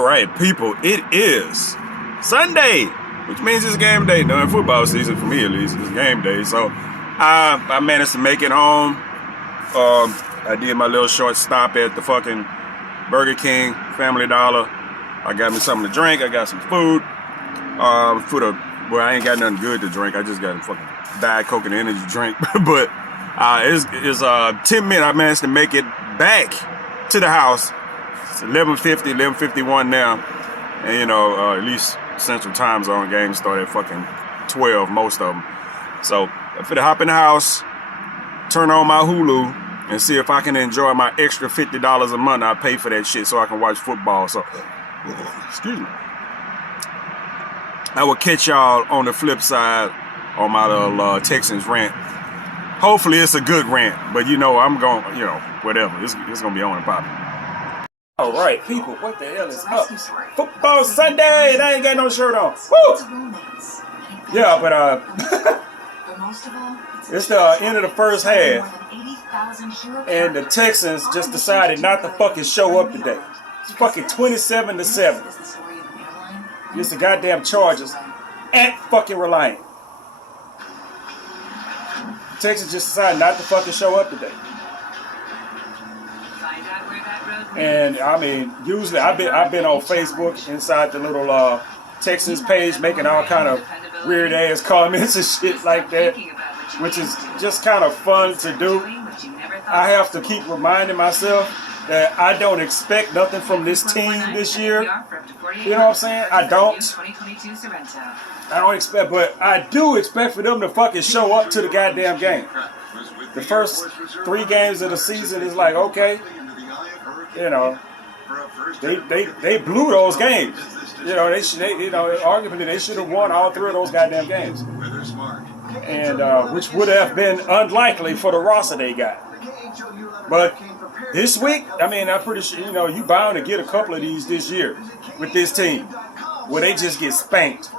All right, people, it is Sunday, which means it's game day. During football season, for me at least, it's game day. So I managed to make it home. I did my little short stop at the fucking Burger King, Family Dollar. I got me something to drink. I got some food. Well, I ain't got nothing good to drink. I just got a fucking Diet Coke and energy drink. But it's 10 minutes. I managed to make it back to the house. It's 11:50, 11:51 now. And you know, at least Central Time Zone games start at fucking 12, most of them. So I'm finna hop in the house, turn on my Hulu, and see if I can enjoy my extra $50 a month I pay for that shit so I can watch football. So, excuse me. I will catch y'all on the flip side on my little Texans rant. Hopefully it's a good rant, but you know, I'm going, you know, whatever. It's going to be on and popping. All right, people, what the hell is up? Football Sunday, and I ain't got no shirt on. Woo! Yeah, but it's the end of the first half, and the Texans just decided not to fucking show up today. It's fucking 27-7. It's the goddamn Chargers at fucking Reliant. Texans just decided not to fucking show up today. And I mean, usually I've been on Facebook inside the little Texans page making all kind of weird ass comments and shit like that, which is just kind of fun to do. I have to keep reminding myself that I don't expect nothing from this team this year. You know what I'm saying? I don't expect, but I do expect for them to fucking show up to the goddamn game. The first 3 games of the season is like, okay, you know, they blew those games. You know, arguably they should have won all 3 of those goddamn games, and which would have been unlikely for the roster they got. But this week, I mean, I'm pretty sure, you know, you bound to get a couple of these this year with this team, where they just get spanked.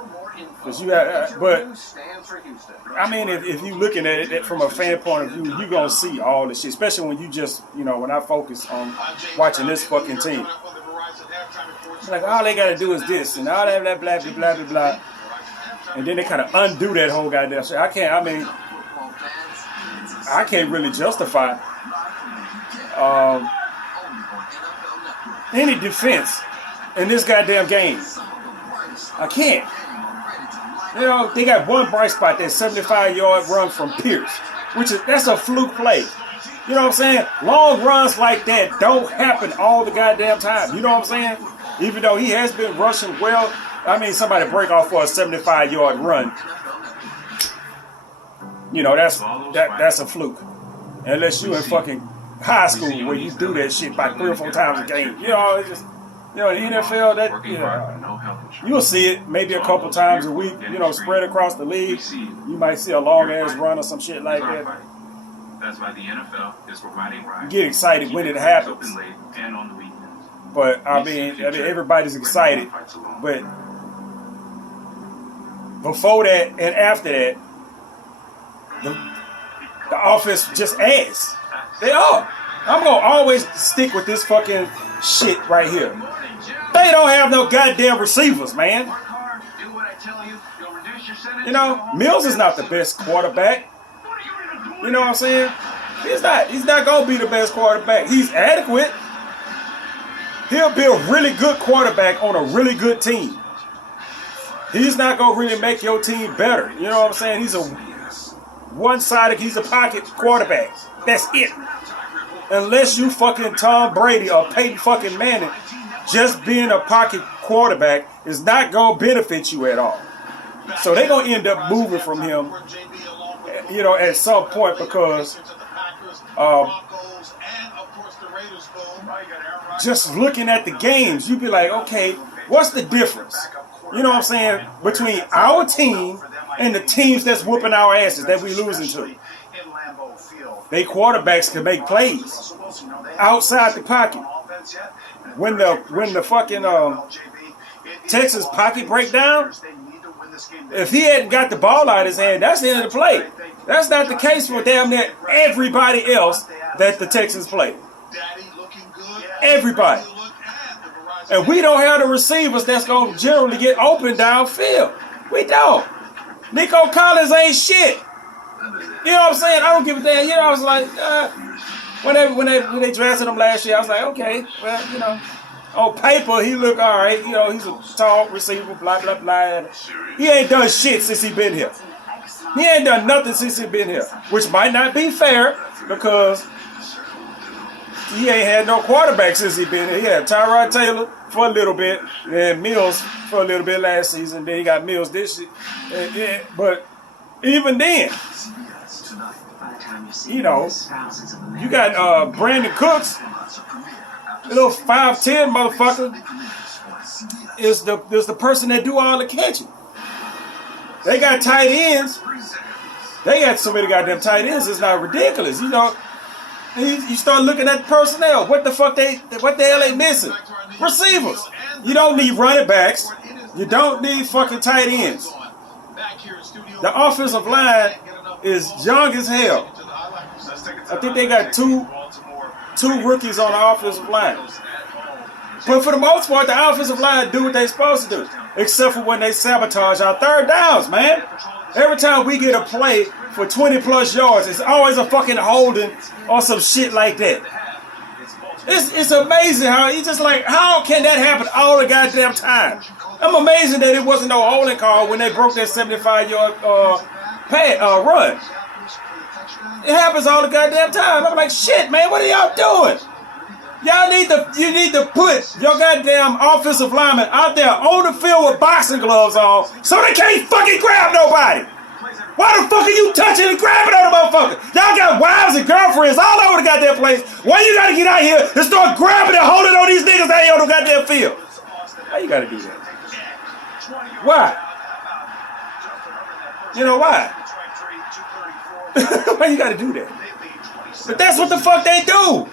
Cause you got, but I mean, if you looking at it from a fan point of view, you gonna see all this shit, especially when you just, you know, when I focus on watching this fucking team. It's like all they gotta do is this and all that blah blah blah blah blah blah, and then they kind of undo that whole goddamn shit. I can't really justify any defense in this goddamn game. I can't. You know, they got one bright spot, that 75-yard run from Pierce, that's a fluke play. You know what I'm saying? Long runs like that don't happen all the goddamn time. You know what I'm saying? Even though he has been rushing well, I mean, somebody break off for a 75-yard run. You know, that's a fluke. Unless you in fucking high school where you do that shit by 3 or 4 times a game. You know, it's just, you know, in the NFL, that, you know, you'll see it maybe a couple times a week, you know, spread across the league. You might see a long-ass run or some shit like that. That's why the NFL is providing rides. You get excited when it happens. But, I mean, everybody's excited. But before that and after that, the offense just ass. They are. I'm going to always stick with this fucking shit right here. They don't have no goddamn receivers, man. You know, Mills is not the best quarterback. You know what I'm saying? He's not going to be the best quarterback. He's adequate. He'll be a really good quarterback on a really good team. He's not going to really make your team better. You know what I'm saying? He's a one-sided, he's a pocket quarterback. That's it. Unless you fucking Tom Brady or Peyton fucking Manning, just being a pocket quarterback is not going to benefit you at all. So they're going to end up moving from him, you know, at some point, because just looking at the games, you'd be like, okay, what's the difference? You know what I'm saying? Between our team and the teams that's whooping our asses that we losing to. They quarterbacks can make plays outside the pocket. When the fucking Texas pocket break down, if he hadn't got the ball out of his hand, that's the end of the play. That's not the case for damn near everybody else that the Texans play. Everybody. And we don't have the receivers that's going to generally get open downfield. We don't. Nico Collins ain't shit. You know what I'm saying? I don't give a damn. You know, I was like, when they drafted him last year, I was like, okay, well, you know, on paper he look all right. You know, he's a tall receiver, blah blah blah. He ain't done shit since he been here. He ain't done nothing since he been here, which might not be fair because he ain't had no quarterback since he been here. He had Tyrod Taylor for a little bit, and Mills for a little bit last season. Then he got Mills this year. But even then, you know, you got Brandon Cooks, a little 5'10" motherfucker, is the person that do all the catching. They got tight ends. They got so many goddamn tight ends. It's not ridiculous, you know. You start looking at personnel. What the hell they missing? Receivers. You don't need running backs. You don't need fucking tight ends. The offensive line is young as hell. I think they got two rookies on the offensive line. But for the most part, the offensive line do what they supposed to do. Except for when they sabotage our third downs, man. Every time we get a play for 20 plus yards, it's always a fucking holding or some shit like that. It's amazing how it's just like, how can that happen all the goddamn time? I'm amazing that it wasn't no holding call when they broke that 75-yard run. It happens all the goddamn time. I'm like, shit, man, what are y'all doing? You need to put your goddamn offensive linemen out there on the field with boxing gloves on so they can't fucking grab nobody. Why the fuck are you touching and grabbing on the motherfucker? Y'all got wives and girlfriends all over the goddamn place. Why you gotta get out here and start grabbing and holding on these niggas out here on the goddamn field? Why you gotta do that? Why? You know why? Why you gotta do that? But that's what the fuck they do.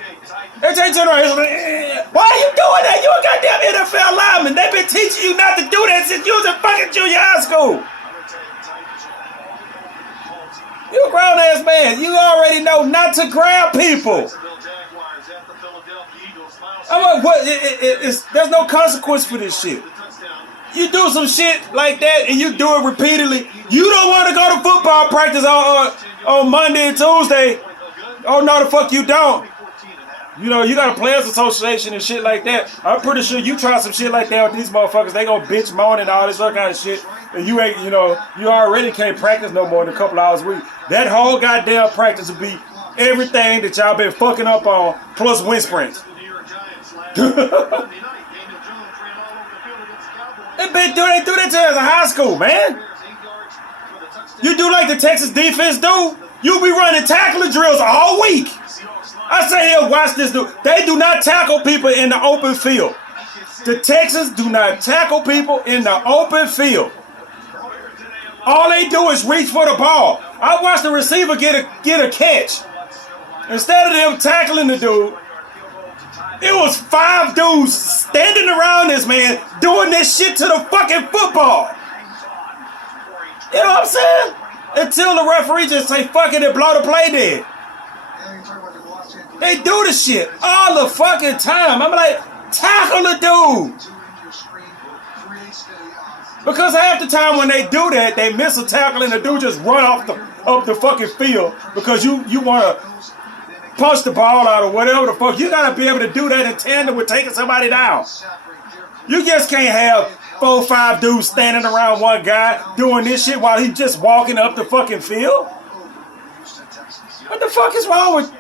Every time you turn around, it's like, why are you doing that? You a goddamn NFL lineman. They've been teaching you not to do that since you was in fucking junior high school. You a grown ass man. You already know not to grab people. I'm like, there's no consequence for this shit. You do some shit like that and you do it repeatedly. You don't want to go to football practice on Monday and Tuesday. Oh, no, the fuck you don't. You know, you got a players association and shit like that. I'm pretty sure you try some shit like that with these motherfuckers. They gonna bitch, moan, and all this other kind of shit. And you ain't, you know, you already can't practice no more than a couple hours a week. That whole goddamn practice will be everything that y'all been fucking up on, plus wind sprints. They do that to us in high school, man. You do like the Texas defense do. You be running tackling drills all week. I say here, watch this dude. They do not tackle people in the open field. The Texans do not tackle people in the open field. All they do is reach for the ball. I watched the receiver get a catch. Instead of them tackling the dude, it was 5 dudes standing around this man doing this shit to the fucking football. You know what I'm saying? Until the referee just say fuck it and blow the play dead. They do the shit all the fucking time. I'm like, tackle the dude. Because half the time when they do that, they miss a tackle and the dude just run up the fucking field because you want to punch the ball out or whatever the fuck. You got to be able to do that in tandem with taking somebody down. You just can't have 4 or 5 dudes standing around one guy doing this shit while he's just walking up the fucking field. What the fuck is wrong with...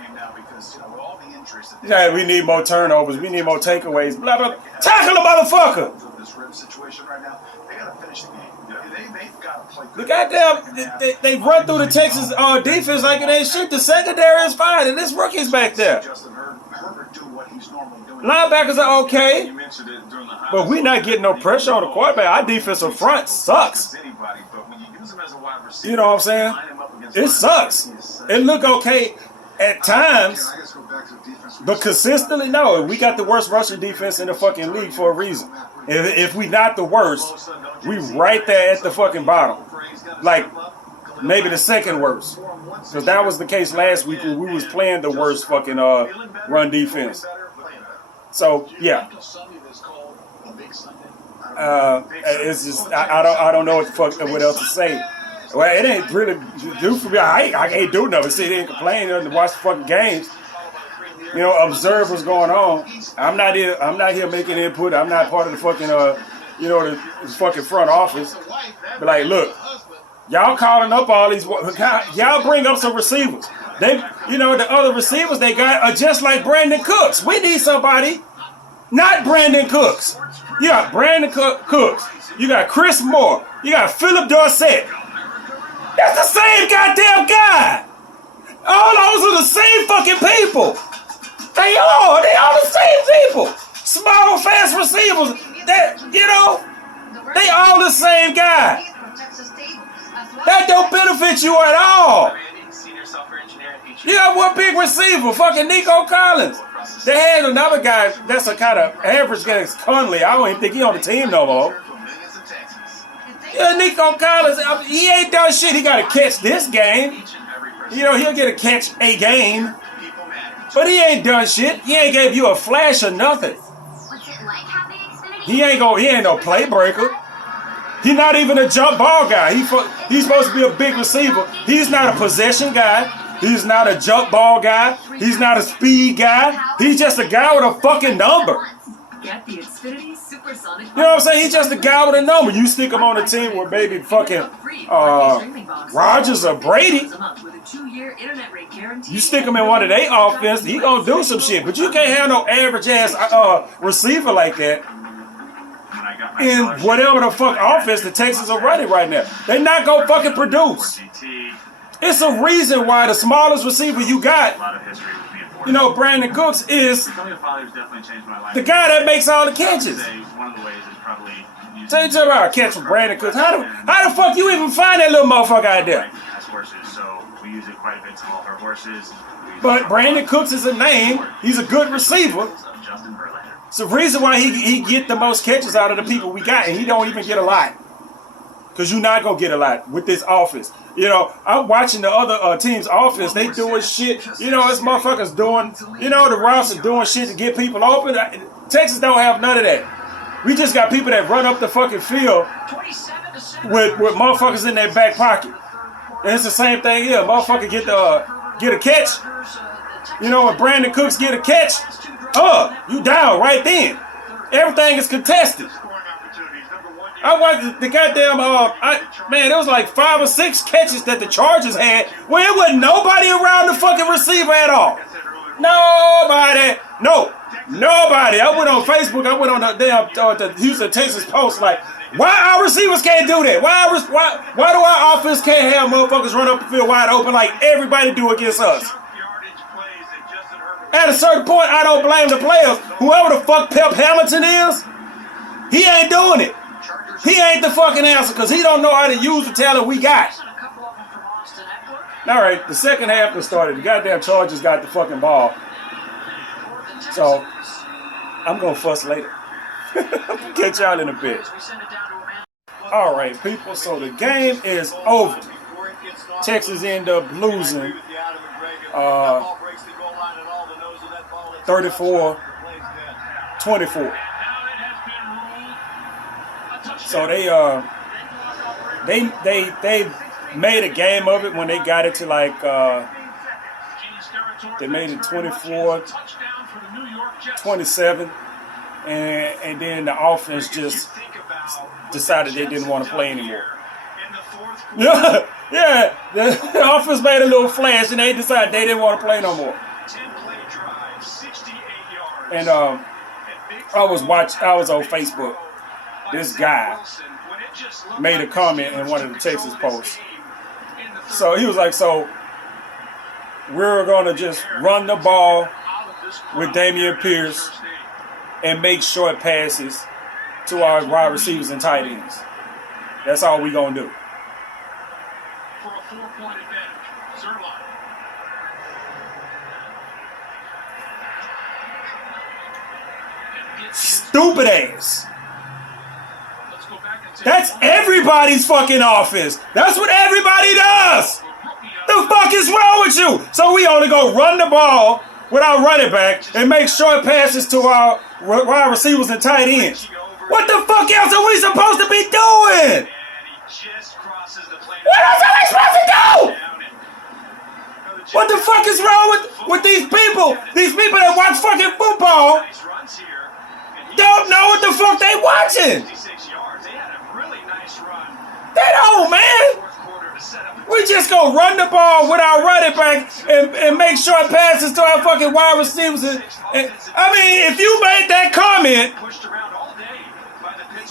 Yeah, we need more turnovers. We need more takeaways. Blah, blah. Tackle the motherfucker. The goddamn, they run through the Texas defense like it ain't shit. The secondary is fine, and this rookie's back there. Linebackers are okay, but we not getting no pressure on the quarterback. Our defensive front sucks. You know what I'm saying? It sucks. It look okay at times, but consistently, no. We got the worst rushing defense in the fucking league for a reason. If we not the worst, we right there at the fucking bottom. Like, maybe the second worst. Because that was the case last week when we was playing the worst fucking run defense. So, yeah. It's just I don't know what else to say. Well, it ain't really do for me. I can't do nothing. Sit here and complain and watch the fucking games. You know, observe what's going on. I'm not here making input. I'm not part of the fucking the fucking front office. But like, look, y'all calling up all these. Y'all bring up some receivers. The other receivers they got are just like Brandon Cooks. We need somebody, not Brandon Cooks. You got Brandon Cooks. You got Chris Moore. You got Philip Dorsett. That's the same goddamn guy. All those are the same fucking people. They all the same people. Small, fast receivers. They all the same guy. That don't benefit you at all. You got one big receiver, fucking Nico Collins. They had another guy that's a kind of average guy, Conley. I don't even think he on the team no more. Yeah, Nico Collins, he ain't done shit. He got to catch this game. He'll get a catch a game. But he ain't done shit. He ain't gave you a flash or nothing. He ain't no playbreaker. He's not even a jump ball guy. He's supposed to be a big receiver. He's not a possession guy. He's not a jump ball guy. He's not a speed guy. He's just a guy with a fucking number. You know what I'm saying? He's just a guy with a number. You stick him on a team where maybe fucking Rodgers or Brady. You stick him in one of their offense, he gonna do some shit. But you can't have no average ass receiver like that in whatever the fuck offense the Texans are running right now. They not gonna fucking produce. It's a reason why the smallest receiver you got, Brandon Cooks, is the guy that makes all the catches. Tell you about a catch from Brandon Cooks. How the fuck you even find that little motherfucker out there? But Brandon Cooks is a name. He's a good receiver. It's the reason why he get the most catches out of the people we got, and he don't even get a lot. Because you're not going to get a lot with this offense. I'm watching the other team's offense. They doing shit. This motherfuckers doing, the roster doing shit to get people open. Texas don't have none of that. We just got people that run up the fucking field with motherfuckers in their back pocket. And it's the same thing here. Motherfucker get a catch. When Brandon Cooks get a catch, you down right then. Everything is contested. I watched the goddamn, there was like 5 or 6 catches that the Chargers had where it wasn't nobody around the fucking receiver at all. Nobody. No. Nobody. I went on Facebook. I went on the Houston Texans Post like, why our receivers can't do that? Why do our offense can't have motherfuckers run up the field wide open like everybody do against us? At a certain point, I don't blame the players. Whoever the fuck Pep Hamilton is, he ain't doing it. He ain't the fucking answer because he don't know how to use the talent we got. All right, the second half has started. The goddamn Chargers got the fucking ball. So, I'm going to fuss later. Catch y'all in a bit. All right, people, so the game is over. Texas end up losing 34-24. So they made a game of it when they got it to like they made it 24-27, and then the offense just decided they didn't want to play anymore. Yeah, the offense made a little flash and they decided they didn't want to play no more. And I was on Facebook. This guy made a comment in one of the Texas posts. So he was like, so we're going to just run the ball with Dameon Pierce and make short passes to our wide receivers and tight ends. That's all we're going to do. For a 4-point advantage, Zerline. Stupid ass. That's everybody's fucking offense. That's what everybody does. The fuck is wrong with you? So we only go run the ball with our running back and make short passes to our wide receivers and tight ends. What the fuck else are we supposed to be doing? What else are we supposed to do? What the fuck is wrong with these people? These people that watch fucking football don't know what the fuck they watching. They don't, man. We just gonna run the ball with our running back and make sure it passes to our fucking wide receivers. I mean, if you made that comment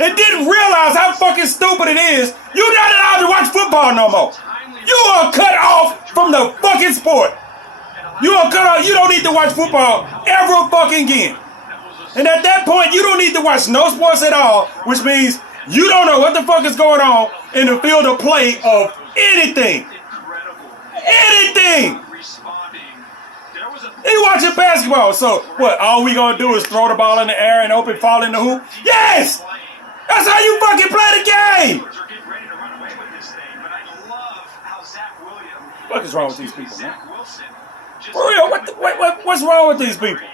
and didn't realize how fucking stupid it is, you're not allowed to watch football no more. You are cut off from the fucking sport. You are cut off. You don't need to watch football ever fucking again. And at that point, you don't need to watch no sports at all, which means you don't know what the fuck is going on in the field of play of anything. Anything. You watching basketball, so what? All we gonna do is throw the ball in the air and open fall in the hoop? Yes! That's how you fucking play the game! What is wrong with these people, man? For real, what's wrong with these people?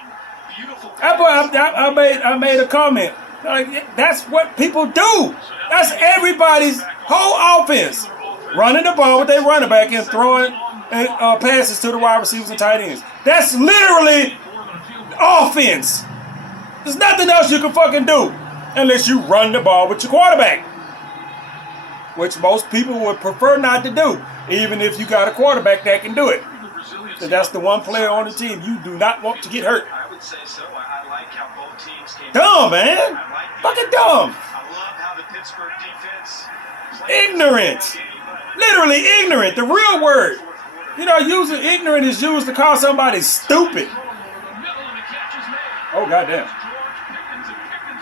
I made a comment. Like, that's what people do. That's everybody's whole offense. Running the ball with their running back and throwing passes to the wide receivers and tight ends. That's literally offense. There's nothing else you can fucking do unless you run the ball with your quarterback, which most people would prefer not to do, even if you got a quarterback that can do it. So that's the one player on the team you do not want to get hurt. I would say so. I like how both teams came. Dumb, man. Fucking dumb. I love how the Pittsburgh defense. Ignorant. Literally ignorant. The real word. You know, using ignorant is used to call somebody stupid. Oh, goddamn.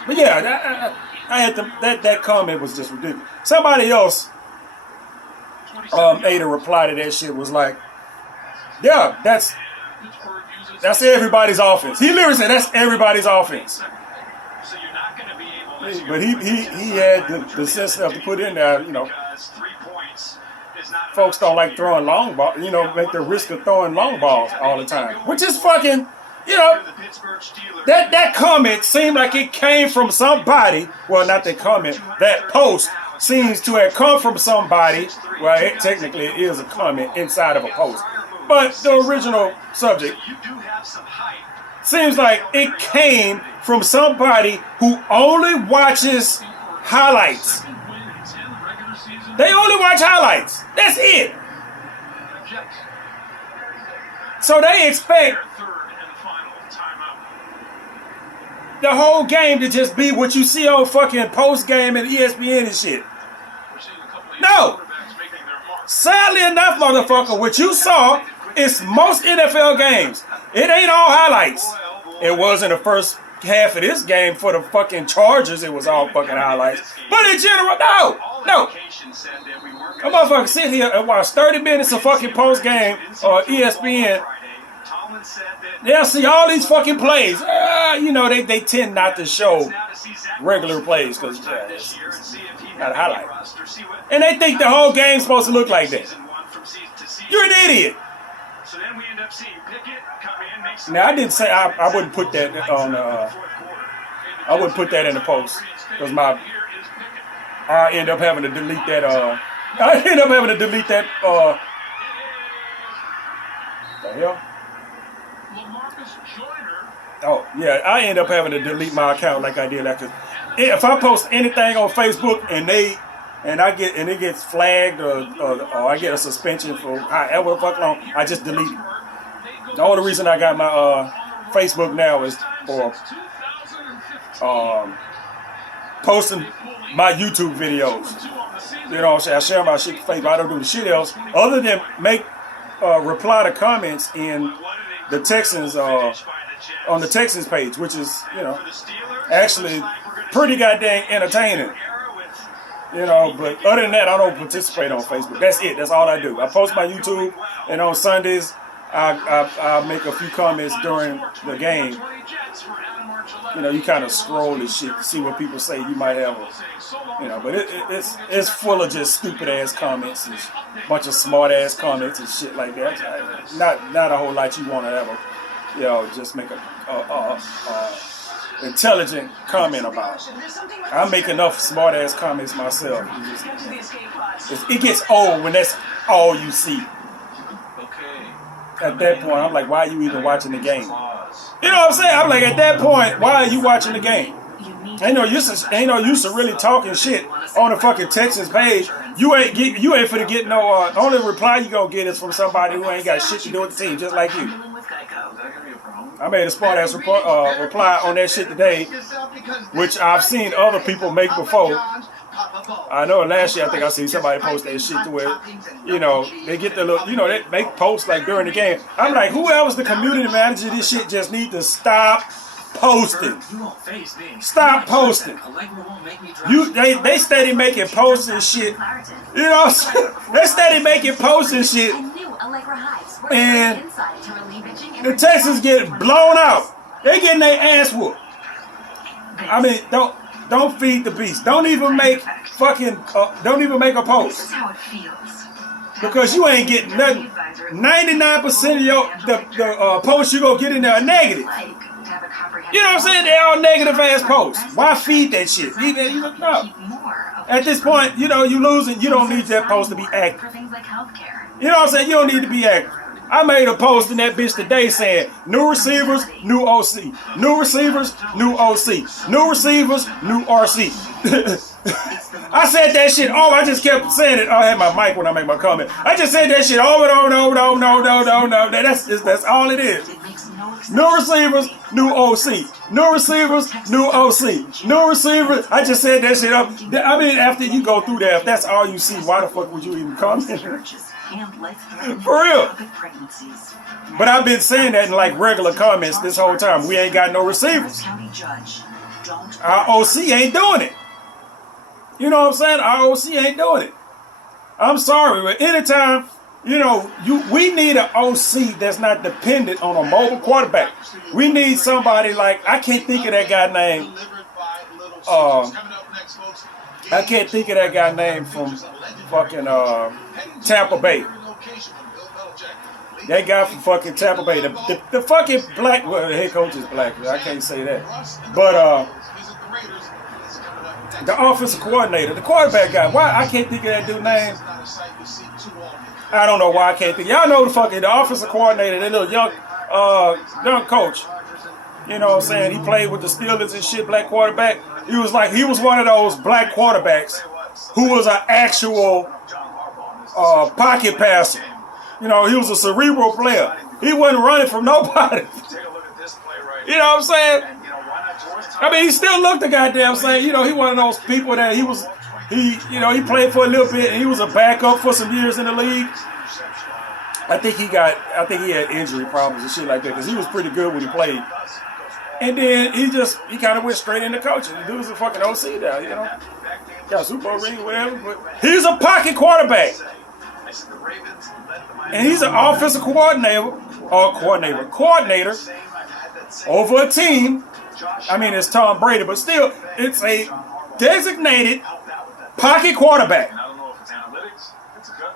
But yeah, I had to, that comment was just ridiculous. Somebody else made a reply to that shit, was like, yeah, that's everybody's offense. He literally said that's everybody's offense. But he had the sense enough to put in there, you know, folks don't like throwing long balls, you know, make the risk of throwing long balls all the time. Which is fucking, you know, that comment seemed like it came from somebody. Well, not that comment, that post seems to have come from somebody. Well, technically it is a comment inside of a post. But the original subject seems like it came from somebody who only watches highlights. They only watch highlights. That's it. So they expect the whole game to just be what you see on fucking post game and ESPN and shit. No. Sadly enough, motherfucker, what you saw is most NFL games. It ain't all highlights. It was in the first half of this game for the fucking Chargers. It was all fucking highlights. But in general, no. A motherfucker sit here and watch 30 minutes of fucking post game or ESPN. They'll see all these fucking plays. You know, they tend not to show regular plays because it's not a highlight. And they think the whole game's supposed to look like that. You're an idiot. Now, I didn't say I wouldn't put that on. I wouldn't put that in the post because I end up having to delete that. The hell? Oh yeah, I end up having to delete my account like I did that. Cause if I post anything on Facebook and it gets flagged or I get a suspension for however fuck long, I just delete it. The only reason I got my Facebook now is for posting my YouTube videos. You know what I'm saying? I share my shit to Facebook. I don't do the shit else other than make reply to comments in the Texans on the Texans page, which is, you know, actually pretty goddamn entertaining. You know, but other than that, I don't participate on Facebook. That's it. That's all I do. I post my YouTube, and on Sundays, I make a few comments during the game. You know, you kind of scroll and shit to see what people say. You might have you know, but it's full of just stupid ass comments and a bunch of smart ass comments and shit like that. Not a whole lot you want to have you know, just make a intelligent comment about it. I make enough smart ass comments myself. It gets old when that's all you see. At that point, I'm like, why are you even watching the game? You know what I'm saying? I'm like, at that point, why are you watching the game? Ain't no use to really talking shit on the fucking Texans page. You ain't finna get no. Only reply you gonna get is from somebody who ain't got shit to do with the team, just like you. I made a smart ass reply on that shit today, which I've seen other people make before. I know last year I think I seen somebody post that shit to where, they get the little, they make posts like during the game. I'm like, whoever's the community manager, this shit just need to stop posting. Stop posting. They steady making posts and shit. You know what I'm saying? They steady making posts and shit. And the Texans get blown out. They getting their ass whooped. I mean, don't feed the beast. Don't even make a post. Because you ain't getting nothing. 99% of the posts you gonna get in there are negative. You know what I'm saying? They're all negative ass posts. Why feed that shit? No. At this point, you losing. You don't need that post to be active. You know what I'm saying? You don't need to be active. I made a post in that bitch today saying, new receivers, new OC. New receivers, new OC. New receivers, new RC. I said that shit. Oh, I just kept saying it. I had my mic when I made my comment. I just said that shit over and over and over and over and over and over and over. That's all it is. New receivers, new OC. New receivers, new OC. New receivers. I just said that shit up. I mean, after you go through that, if that's all you see, why the fuck would you even comment? For real. But I've been saying that in like regular comments this whole time. We ain't got no receivers. Our OC ain't doing it. You know what I'm saying? Our OC ain't doing it. I'm sorry, but anytime, we need an OC that's not dependent on a mobile quarterback. We need somebody like, I can't think of that guy named, from fucking Tampa Bay. That guy from fucking Tampa Bay. The fucking black, well, the head coach is black. I can't say that. But the offensive coordinator, the quarterback guy. Why I can't think of that dude's name? I don't know why I can't think. Y'all know the offensive coordinator, that little young coach. You know what I'm saying? He played with the Steelers and shit, black quarterback. He was one of those black quarterbacks who was an actual pocket passer. He was a cerebral player. He wasn't running from nobody. You know what I'm saying? I mean, he still looked the goddamn same. He one of those people that he played for a little bit and he was a backup for some years in the league. I think he had injury problems and shit like that because he was pretty good when he played. And then he kind of went straight into coaching. The dude was a fucking OC now, got a Super Bowl ring, whatever. But he's a pocket quarterback. And he's an offensive coordinator over a team. I mean, it's Tom Brady, but still, it's a designated pocket quarterback.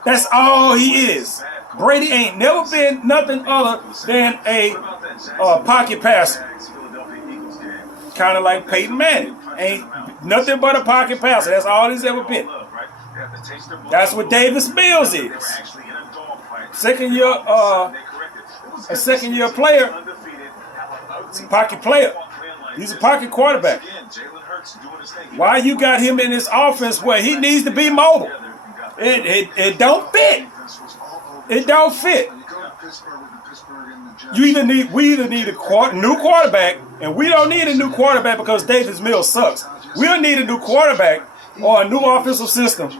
That's all he is. Brady ain't never been nothing other than a pocket passer. Kind of like Peyton Manning. Ain't nothing but a pocket passer. That's all he's ever been. That's what Davis Mills is. A second year player. He's a pocket player. He's a pocket quarterback. Why you got him in this offense where he needs to be mobile? It don't fit. It don't fit. We either need a new quarterback, and we don't need a new quarterback because Davis Mills sucks. We don't need a new quarterback or a new offensive system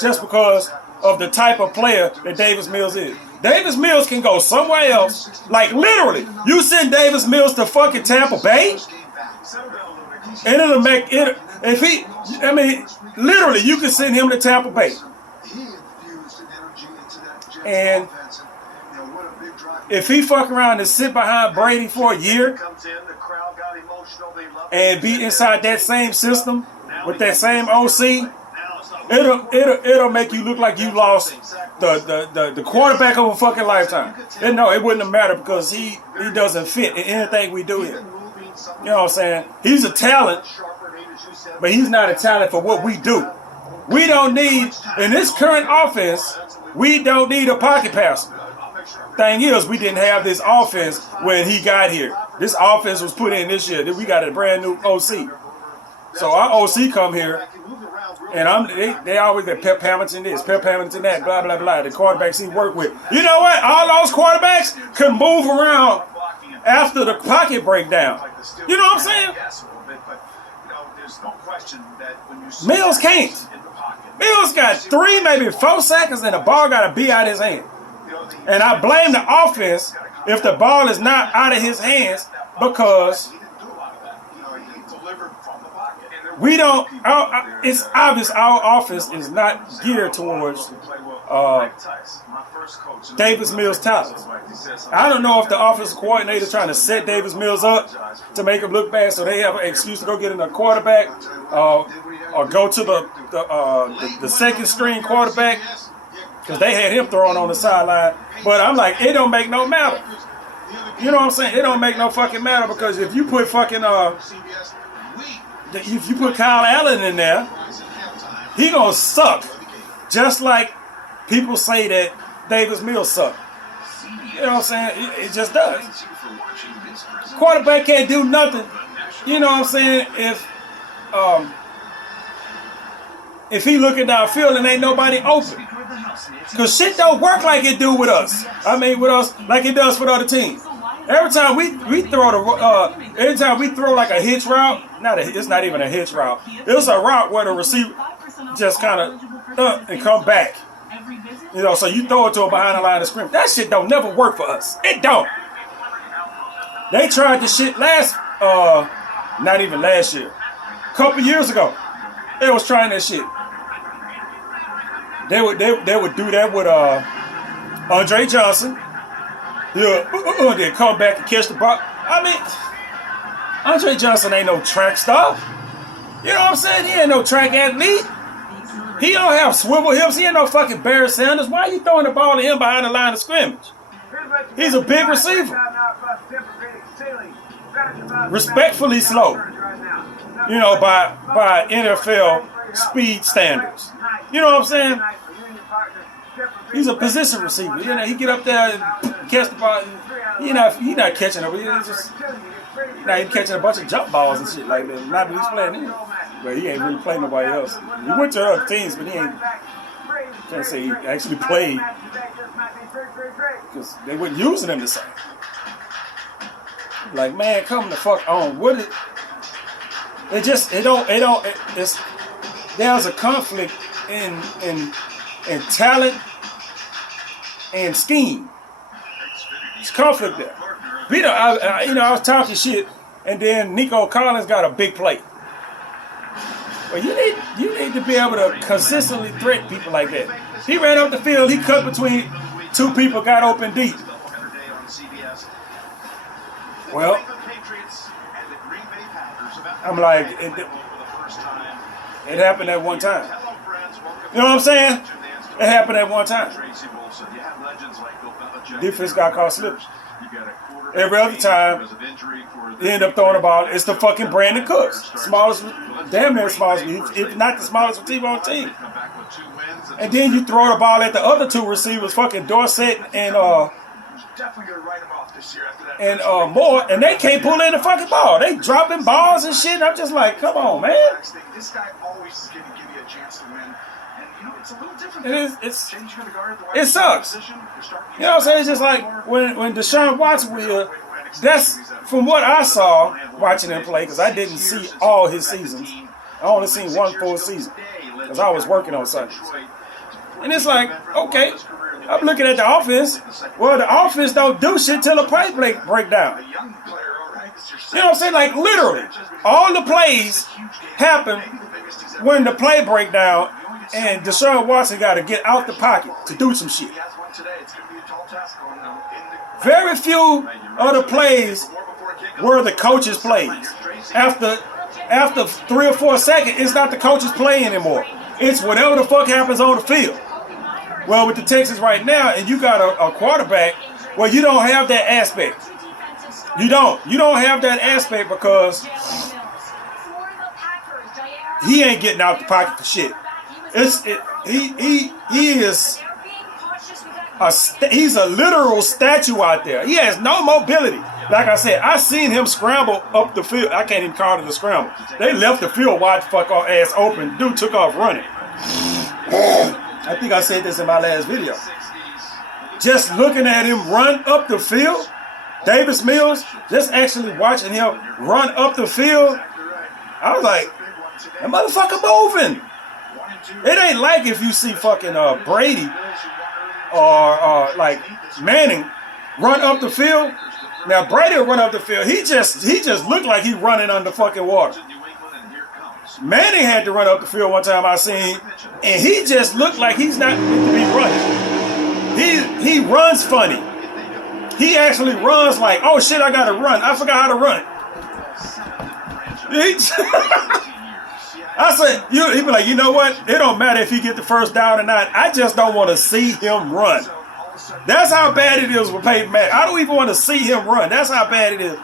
just because of the type of player that Davis Mills is. Davis Mills can go somewhere else. Like literally, you send Davis Mills to fucking Tampa Bay, and it'll make it. Literally, you can send him to Tampa Bay, and if he fuck around and sit behind Brady for a year and be inside that same system with that same OC, it'll make you look like you lost the quarterback of a fucking lifetime. And no, it wouldn't have mattered because he doesn't fit in anything we do here. You know what I'm saying? He's a talent, but he's not a talent for what we do. We don't need, in this current offense, we don't need a pocket passer. Thing is, we didn't have this offense when he got here. This offense was put in this year. We got a brand new OC. So our OC come here, and they always got Pep Hamilton this, Pep Hamilton that, blah, blah, blah. The quarterbacks he worked with. You know what? All those quarterbacks can move around after the pocket breakdown. You know what I'm saying? Mills can't. Mills got 3, maybe 4 seconds, and the ball got to be out of his hand. And I blame the offense if the ball is not out of his hands because we don't. It's obvious our offense is not geared towards Davis Mills' talents. I don't know if the offensive coordinator is trying to set Davis Mills up to make him look bad, so they have an excuse to go get in a quarterback or go to the second string quarterback because they had him throwing on the sideline. But I'm like, it don't make no matter. You know what I'm saying? It don't make no fucking matter because if you put fucking if you put Kyle Allen in there, he gonna suck. Just like people say that Davis Mills suck. You know what I'm saying? It just does. Quarterback can't do nothing. You know what I'm saying? If he looking downfield and ain't nobody open. Because shit don't work like it do with us. I mean, with us, like it does for the other teams. Every time we throw like a hitch route, it's not even a hitch route. It's a route where the receiver just kind of and come back. You know, so you throw it to him behind the line of scrimmage. That shit don't never work for us. It don't. They tried this shit not even last year. A couple years ago, they was trying that shit. They would do that with Andre Johnson. Yeah, then come back and catch the ball. I mean, Andre Johnson ain't no track star. You know what I'm saying? He ain't no track athlete. He don't have swivel hips. He ain't no fucking Barry Sanders. Why are you throwing the ball to him behind the line of scrimmage? He's a big receiver. Respectfully slow. You know, by NFL speed standards. You know what I'm saying? He's a position receiver. You know, he get up there and catch the ball. He not catching it. He's catching a bunch of jump balls and shit like that. Not that he's playing him. But he ain't really playing nobody else. He went to other teams, but he ain't. Can't say he actually played because they weren't using him the same. Like, man, come the fuck on. There's a conflict in talent and scheme. It's conflict there. I was talking shit, and then Nico Collins got a big play. Well, you need to be able to consistently threaten people like that. He ran up the field, he cut between 2 people, got open deep. Well, I'm like, it happened at one time. You know what I'm saying? It happened at one time. Defense got caught slipping. Every other time, they end up throwing the ball. It's the fucking Brandon Cooks. Damn near smallest, if not the smallest receiver on the team. And then you throw the ball at the other 2 receivers, fucking Dorsett and Moore, and they can't pull in the fucking ball. They dropping balls and shit. And I'm just like, come on, man. This guy always is going to give you a chance to win. And, you know, it's a little different. It sucks. You know what I'm saying? It's just like when Deshaun Watson was here, that's from what I saw watching him play, because I didn't see all his seasons. I only seen 1 full season because I was working on Sundays. And it's like, okay, I'm looking at the offense. Well, the offense don't do shit till the play break down. You know what I'm saying? Like, literally, all the plays happen when the play break down, and Deshaun Watson got to get out the pocket to do some shit. Very few of the plays were the coach's plays. After 3 or 4 seconds, it's not the coach's play anymore. It's whatever the fuck happens on the field. Well, with the Texans right now, and you got a quarterback, well, you don't have that aspect. You don't have that aspect because he ain't getting out the pocket for shit. He's a literal statue out there. He has no mobility. Like I said, I seen him scramble up the field. I can't even call it a scramble. They left the field wide fuck ass open. Dude took off running. I think I said this in my last video. Just looking at him run up the field, Davis Mills, just actually watching him run up the field, I was like, that motherfucker moving. It ain't like if you see fucking Brady or like Manning run up the field. Now Brady will run up the field. He just looked like he running under fucking water. Manning had to run up the field one time I seen, and he just looked like he's not meant to be running. He runs funny. He actually runs like, oh shit, I gotta run. I forgot how to run. I said, he'd be like, you know what? It don't matter if he get the first down or not. I just don't want to see him run. That's how bad it is with Peyton Manning. I don't even want to see him run. That's how bad it is.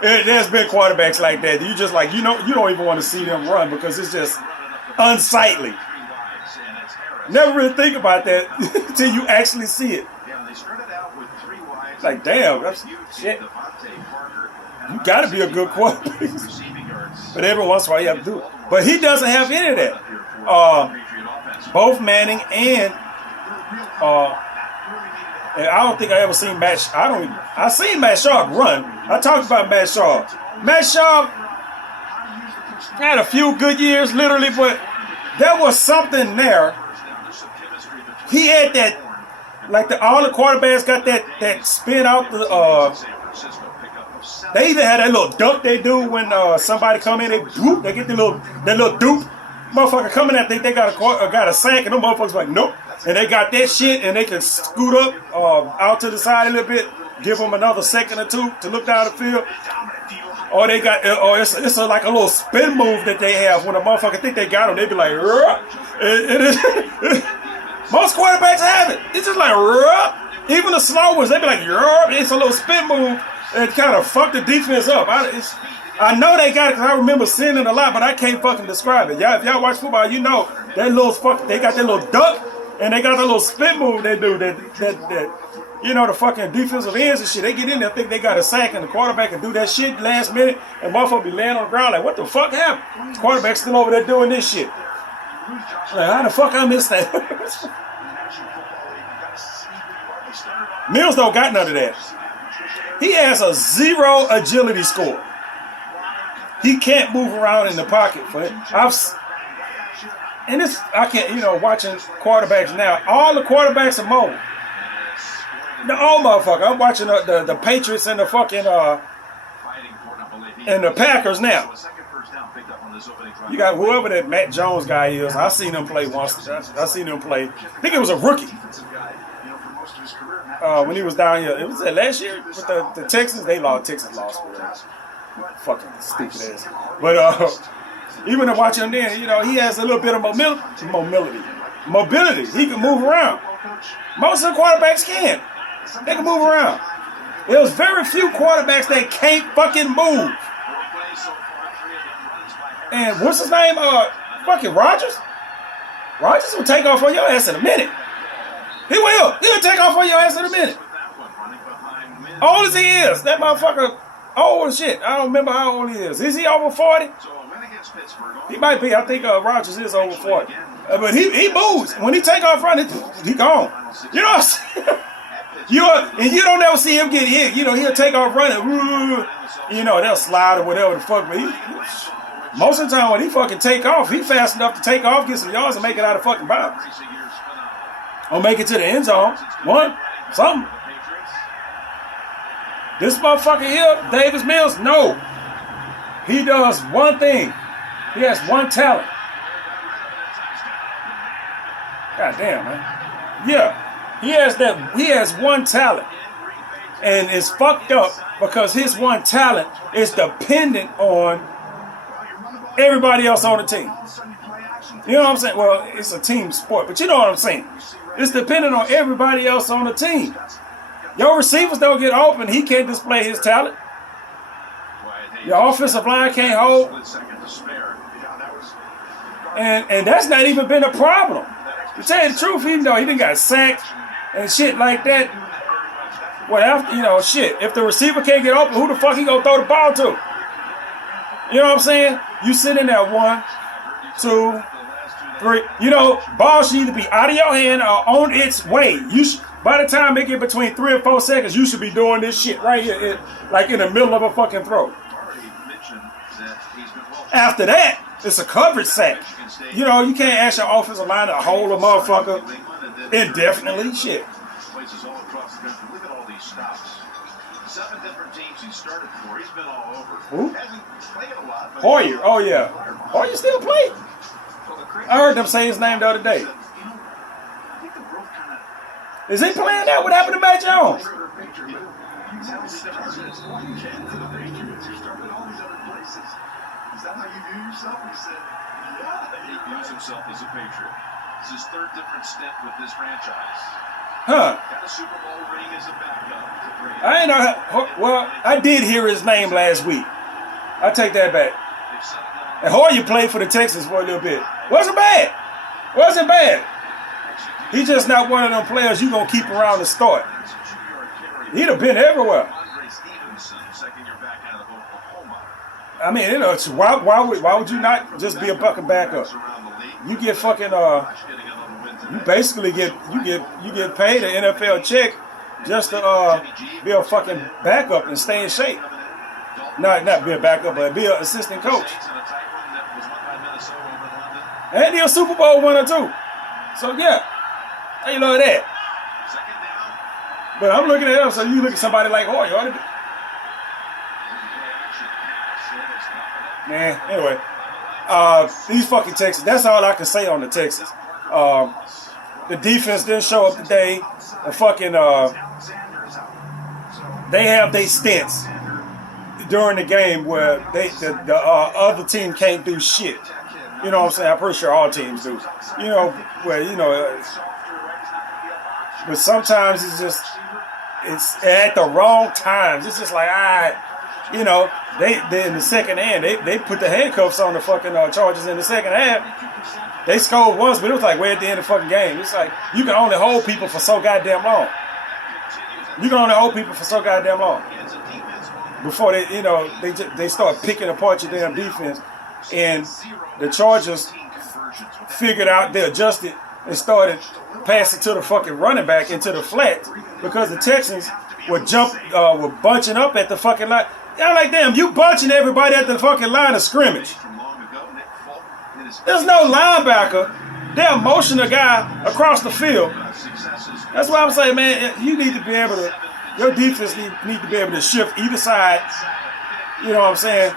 There's been quarterbacks like that. You just like, you don't even want to see them run because it's just unsightly. Never really think about that until you actually see it. Like, damn, that's shit. You got to be a good quarterback. But every once in a while you have to do it. But he doesn't have any of that. Both Manning and I don't think I ever seen Matt. I seen Matt Sharp run. I talked about Matt Sharp. Matt Sharp had a few good years, literally, but there was something there. He had that, like all the quarterbacks got that spin out the. They even had that little dunk they do when somebody come in, they get that little dupe. Motherfucker coming out, think they got a sack, and them motherfuckers like, nope. And they got that shit, and they can scoot up out to the side a little bit, give them another second or two to look down the field. Or they got, it's like a little spin move that they have when a motherfucker think they got them. They be like, most quarterbacks have it. It's just like, even the slow ones, they be like, it's a little spin move. It kind of fucked the defense up. I know they got it because I remember seeing it a lot, but I can't fucking describe it. If y'all watch football, you know that little they got that little duck and they got that little spin move they do that the fucking defensive ends and shit. They get in there, think they got a sack, and the quarterback can do that shit last minute, and motherfucker be laying on the ground like, what the fuck happened? The quarterback's still over there doing this shit. Like, how the fuck I missed that? Mills don't got none of that. He has a 0 agility score. He can't move around in the pocket for it. I can't, watching quarterbacks now. All the quarterbacks are mobile. The old motherfucker. I'm watching the Patriots and the fucking and the Packers now. You got whoever that Matt Jones guy is. I seen him play once. I seen him play. I think it was a rookie. When he was down here, it was last year with the Texans. Texans lost. Fucking stupid ass. But even to watch him then, he has a little bit of mobility. He can move around. Most of the quarterbacks can. They can move around. There's very few quarterbacks that can't fucking move. And what's his name? Fucking Rodgers. Rodgers will take off on your ass in a minute. He will. He'll take off on your ass in a minute. Old as he is, that motherfucker. Old as shit. I don't remember how old he is. Is he over 40? He might be. I think Rodgers is over 40. But he moves. When he take off running, he gone. You know what I'm saying? And you don't ever see him get hit. He'll take off running. They'll slide or whatever the fuck. But most of the time when he fucking take off, he fast enough to take off, get some yards, and make it out of fucking bounds. Or make it to the end zone. Something. This motherfucker here, Davis Mills, no. He does one thing. He has one talent. God damn, man. Yeah. He has one talent. And it's fucked up because his one talent is dependent on everybody else on the team. You know what I'm saying? Well, it's a team sport, but you know what I'm saying. It's dependent on everybody else on the team. Your receivers don't get open. He can't display his talent. Your offensive line can't hold. And that's not even been a problem. To tell you the truth, even though he didn't got sacked and shit like that. Well, after, you know, shit. If the receiver can't get open, who the fuck he gonna throw the ball to? You know what I'm saying? You sit in there 1, 2, 3. You know, ball should either be out of your hand or on its way. By the time it get between 3 and 4 seconds, you should be doing this shit right here, like in the middle of a fucking throw. After that, it's a coverage sack. You know, you can't ask your offensive line to hold a motherfucker indefinitely. Shit. Look at all these stops. 7 different teams he started for. He's been all over. Who? Hasn't played a lot. Hoyer. Oh, yeah. Hoyer still playing. I heard them say his name the other day. Is he playing that? What happened to Matt Jones? Is that how you view yourself? He said, yeah. He views himself as a Patriot. It's his 3rd different stint with this franchise. Huh. Got a Super Bowl ring as a backup. I ain't know. Well, I did hear his name last week. I take that back. And Hoyer played for the Texans for a little bit. Wasn't bad. Wasn't bad. He's just not one of them players you gonna keep around to start. He'd have been everywhere. I mean, you know, why would you not just be a fucking backup? You get fucking you basically get paid an NFL check just to be a fucking backup and stay in shape. Not be a backup, but be an assistant coach. And he a Super Bowl winner too. So yeah, how you love that? But I'm looking at him, so you look at somebody like Hoyer. Man, anyway, these fucking Texans, that's all I can say on the Texans. The defense didn't show up today. The fucking, they have their stints during the game where the other team can't do shit. You know what I'm saying? I'm pretty sure all teams do. You know, where, you know, but sometimes it's at the wrong times. It's just like, you know, they in the second half, they put the handcuffs on the fucking Chargers in the second half. They scored once, but it was like way at the end of the fucking game. It's like you can only hold people for so goddamn long. You can only hold people for so goddamn long before they, you know, they start picking apart your damn defense. And the Chargers figured out, they adjusted and started passing to the fucking running back into the flat because the Texans were bunching up at the fucking line. I'm like, damn, you bunching everybody at the fucking line of scrimmage. There's no linebacker. They're motioning a guy across the field. That's why I'm saying, man, you need to be able to, your defense need to be able to shift either side. You know what I'm saying?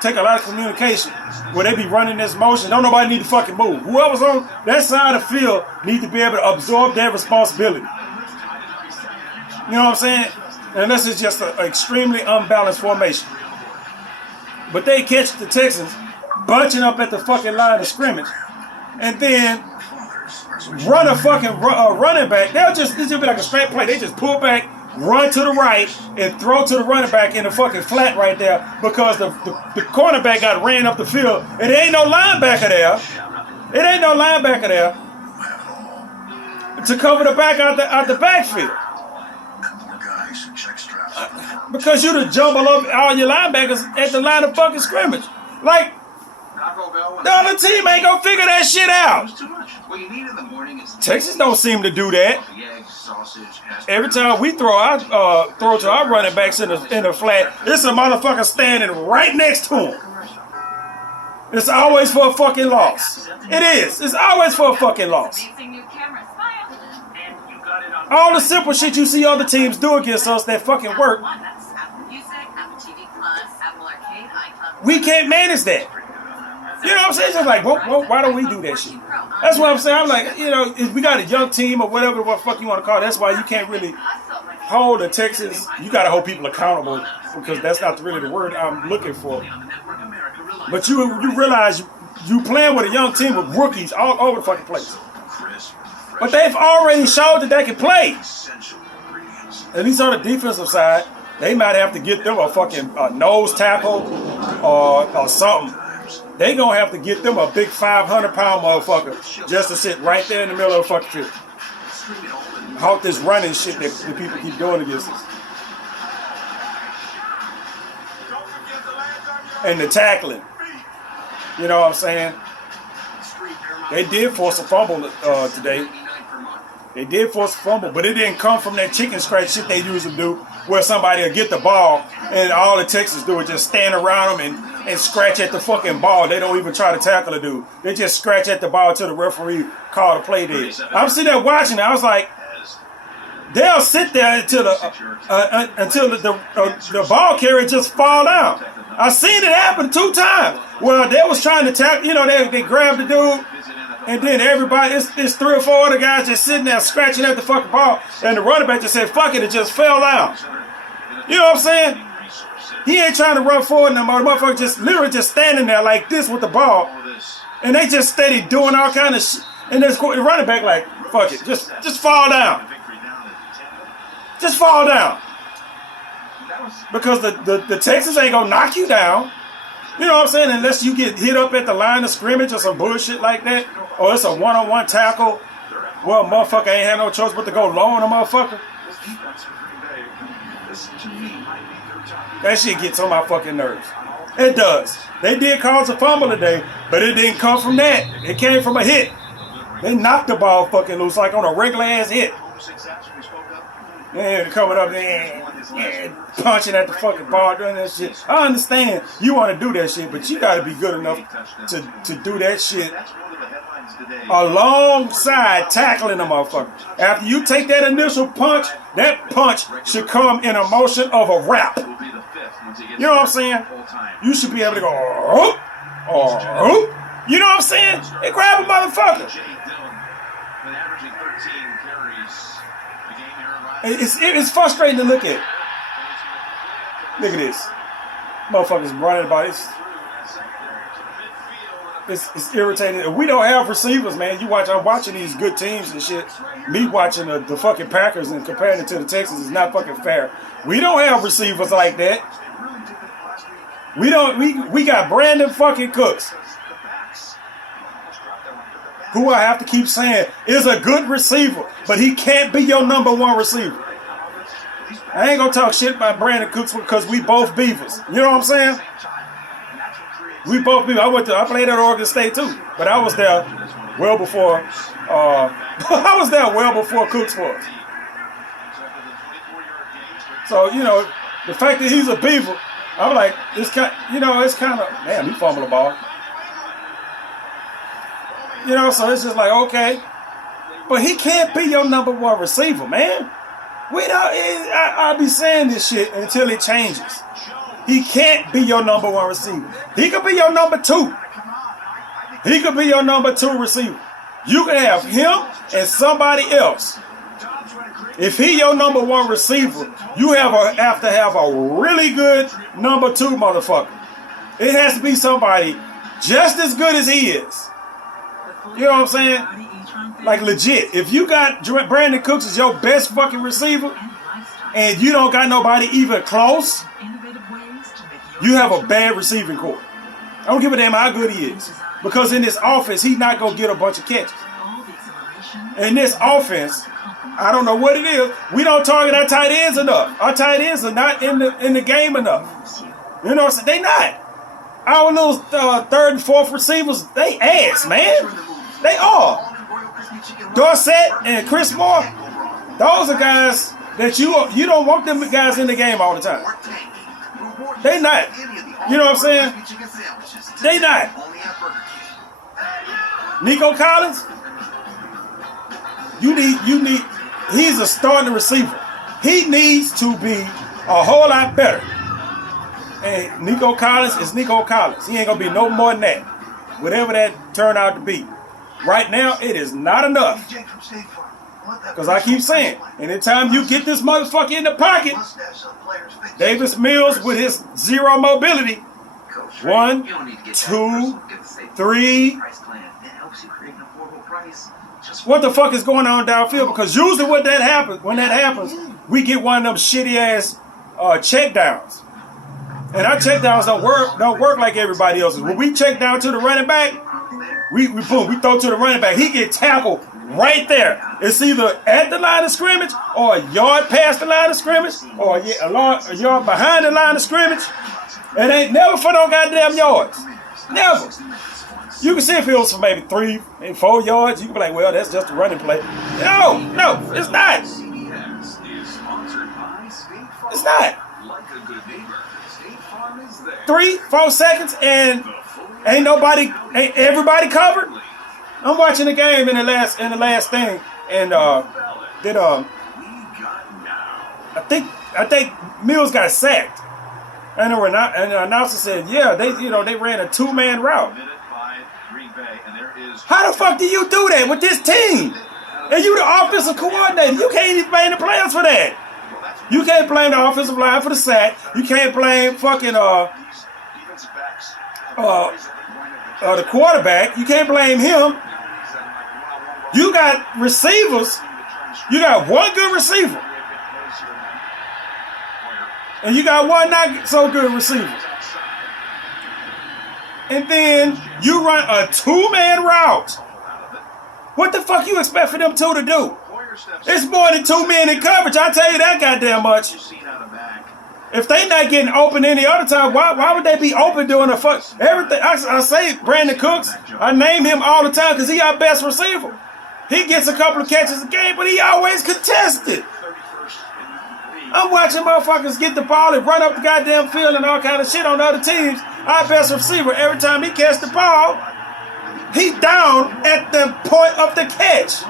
Take a lot of communication. Where they be running this motion, don't nobody need to fucking move. Whoever's on that side of the field need to be able to absorb their responsibility. You know what I'm saying? Unless it's just an extremely unbalanced formation. But they catch the Texans bunching up at the fucking line of scrimmage, and then run a fucking running back. This will be like a straight play. They just pull back, run to the right, and throw to the running back in the fucking flat right there because the cornerback got ran up the field, and there ain't no linebacker there. It ain't no linebacker there to cover the back out the backfield. Because you'd have jumbled up all your linebackers at the line of fucking scrimmage. Like, the other team ain't gonna figure that shit out. Texas don't seem to do that. Every time we throw to our running backs in the flat, it's a motherfucker standing right next to him. It's always for a fucking loss. It is. It's always for a fucking loss. All the simple shit you see other teams do against us that fucking work, we can't manage that. You know what I'm saying? It's just like, why don't we do that shit? That's what I'm saying. I'm like, you know, if we got a young team or whatever the fuck you want to call it, that's why you can't really hold the Texans. You got to hold people accountable because that's not really the word I'm looking for. But you realize you playing with a young team with rookies all over the fucking place. But they've already showed that they can play. At least on the defensive side, they might have to get them a fucking nose tackle or something. They gonna have to get them a big 500-pound motherfucker just to sit right there in the middle of the fucking field. Halt this running shit that people keep doing against us. And the tackling. You know what I'm saying? They did force a fumble today. They did force a fumble, but it didn't come from that chicken scratch shit they usually do, where somebody will get the ball and all the Texans do is just stand around them and scratch at the fucking ball. They don't even try to tackle the dude. They just scratch at the ball until the referee called a play dead. I'm sitting there watching it. I was like, they'll sit there until the ball carrier just fall down. I seen it happen 2 times. Well, they was trying to tackle, they grabbed the dude, and then everybody, it's 3 or 4 other guys just sitting there scratching at the fucking ball, and the running back just said, fuck it, it just fell down. You know what I'm saying? He ain't trying to run forward no more. The motherfucker just literally just standing there like this with the ball, and they just steady doing all kind of shit, and the running back like, fuck it, just fall down. Just fall down. Because the Texans ain't gonna knock you down. You know what I'm saying? Unless you get hit up at the line of scrimmage or some bullshit like that. Or it's a one-on-one tackle. Well, motherfucker ain't had no choice but to go low on a motherfucker. That shit gets on my fucking nerves. It does. They did cause a fumble today, but it didn't come from that. It came from a hit. They knocked the ball fucking loose like on a regular ass hit. And coming up there and punching at the fucking ball, doing that shit. I understand you want to do that shit, but you got to be good enough to do that shit alongside tackling the motherfucker. After you take that initial punch, that punch should come in a motion of a wrap. You know what I'm saying? You should be able to go, you know what I'm saying? And grab a motherfucker. It's frustrating to look at. Look at this. Motherfuckers running about it. It's irritating. We don't have receivers, man. I'm watching these good teams and shit. Me watching the fucking Packers and comparing it to the Texans is not fucking fair. We don't have receivers like that. We got Brandon fucking Cooks, who I have to keep saying is a good receiver, but he can't be your number 1 receiver. I ain't gonna talk shit about Brandon Cooks because we both Beavers. You know what I'm saying? We both Beavers. I played at Oregon State too, but I was there well before. I was there well before Cooks was. So the fact that he's a Beaver, I'm like, it's kind of, damn, he fumbled the ball. So it's just like, okay. But he can't be your number 1 receiver, man. I'll be saying this shit until it changes. He can't be your number 1 receiver. He could be your number 2. He could be your number 2 receiver. You can have him and somebody else. If he your number 1 receiver, you have to have a really good number 2 motherfucker. It has to be somebody just as good as he is. You know what I'm saying? Like legit. If you got Brandon Cooks as your best fucking receiver and you don't got nobody even close, you have a bad receiving core. I don't give a damn how good he is. Because in this offense, he's not going to get a bunch of catches. In this offense, I don't know what it is. We don't target our tight ends enough. Our tight ends are not in the game enough. You know what I'm saying? They not. Our little 3rd and 4th receivers, they ass, man. They are. Dorsett and Chris Moore, those are guys that you don't want them guys in the game all the time. They not. You know what I'm saying? They not. Nico Collins, you need. He's a starting receiver. He needs to be a whole lot better. And Nico Collins is Nico Collins. He ain't gonna be no more than that. Whatever that turned out to be. Right now, it is not enough. Because I keep saying, anytime you get this motherfucker in the pocket, Davis Mills with his zero mobility, 1, 2, 3. What the fuck is going on downfield? Because usually when that happens, we get one of them shitty ass check downs. And our check downs don't work like everybody else's. When we check down to the running back, we throw to the running back. He get tackled right there. It's either at the line of scrimmage or a yard past the line of scrimmage or a yard behind the line of scrimmage. It ain't never for no goddamn yards. Never. You can see if it was for maybe 3 and 4 yards. You can be like, well, that's just a running play. No, it's not. It's not. 3, 4 seconds and ain't everybody covered. I'm watching the game in the last thing, and I think Mills got sacked, and the announcer said, yeah, they ran a 2-man route. How the fuck do you do that with this team? And you the offensive coordinator. You can't even blame the players for that. You can't blame the offensive line for the sack. You can't blame fucking the quarterback. You can't blame him. You got receivers. You got one good receiver. And you got one not so good receiver. And then you run a 2-man route. What the fuck you expect for them two to do? It's more than 2 men in coverage. I'll tell you that goddamn much. If they not getting open any other time, why would they be open doing the fuck everything? I say Brandon Cooks. I name him all the time because he our best receiver. He gets a couple of catches a game, but he always contested. I'm watching motherfuckers get the ball and run up the goddamn field and all kind of shit on the other teams. Our best receiver, every time he catch the ball, he down at the point of the catch.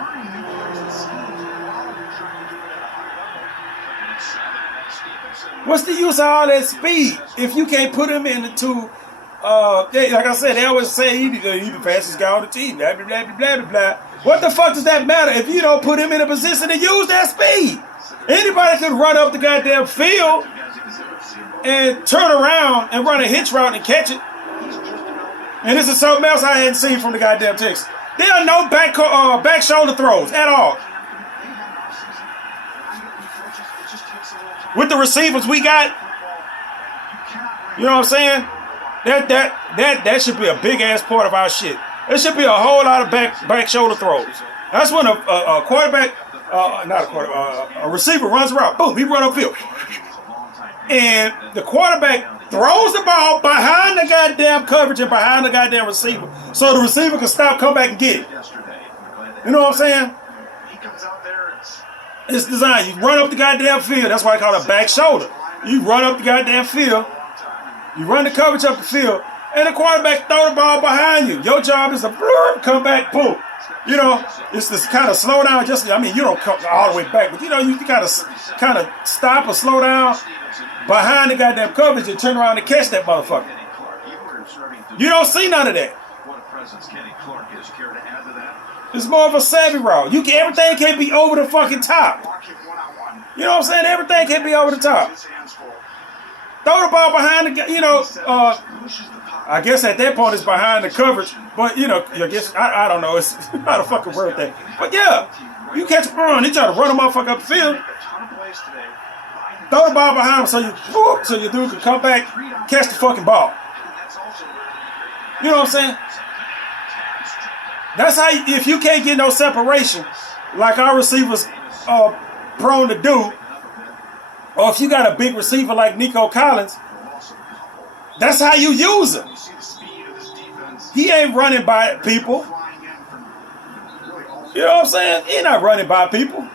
What's the use of all that speed if you can't put him into, like I said, they always say he's the fastest guy on the team, blah, blah, blah, blah, blah, blah. What the fuck does that matter if you don't put him in a position to use that speed? Anybody could run up the goddamn field and turn around and run a hitch route and catch it. And this is something else I hadn't seen from the goddamn Texans. There are no back shoulder throws at all. With the receivers we got, you know what I'm saying? That should be a big ass part of our shit. There should be a whole lot of back shoulder throws. That's when a quarterback, a receiver runs a route. Boom, he run upfield. And the quarterback throws the ball behind the goddamn coverage and behind the goddamn receiver, so the receiver can stop, come back and get it. You know what I'm saying? It's designed. You run up the goddamn field. That's why I call it a back shoulder. You run up the goddamn field. You run the coverage up the field, and the quarterback throw the ball behind you. Your job is to come back, boom. You know, it's this kind of slow down. You don't come all the way back, but you kind of stop or slow down behind the goddamn coverage and turn around and catch that motherfucker. You don't see none of that. It's more of a savvy route. Everything can't be over the fucking top. You know what I'm saying? Everything can't be over the top. Throw the ball behind the, I guess at that point it's behind the coverage, but I guess, I don't know, it's not a fucking word thing. But yeah, you catch a run, they try to run a motherfucker up the field. Throw the ball behind him so your dude can come back, catch the fucking ball. You know what I'm saying? That's how, if you can't get no separation, like our receivers are prone to do, or if you got a big receiver like Nico Collins, that's how you use him. He ain't running by people. You know what I'm saying? He not running by people.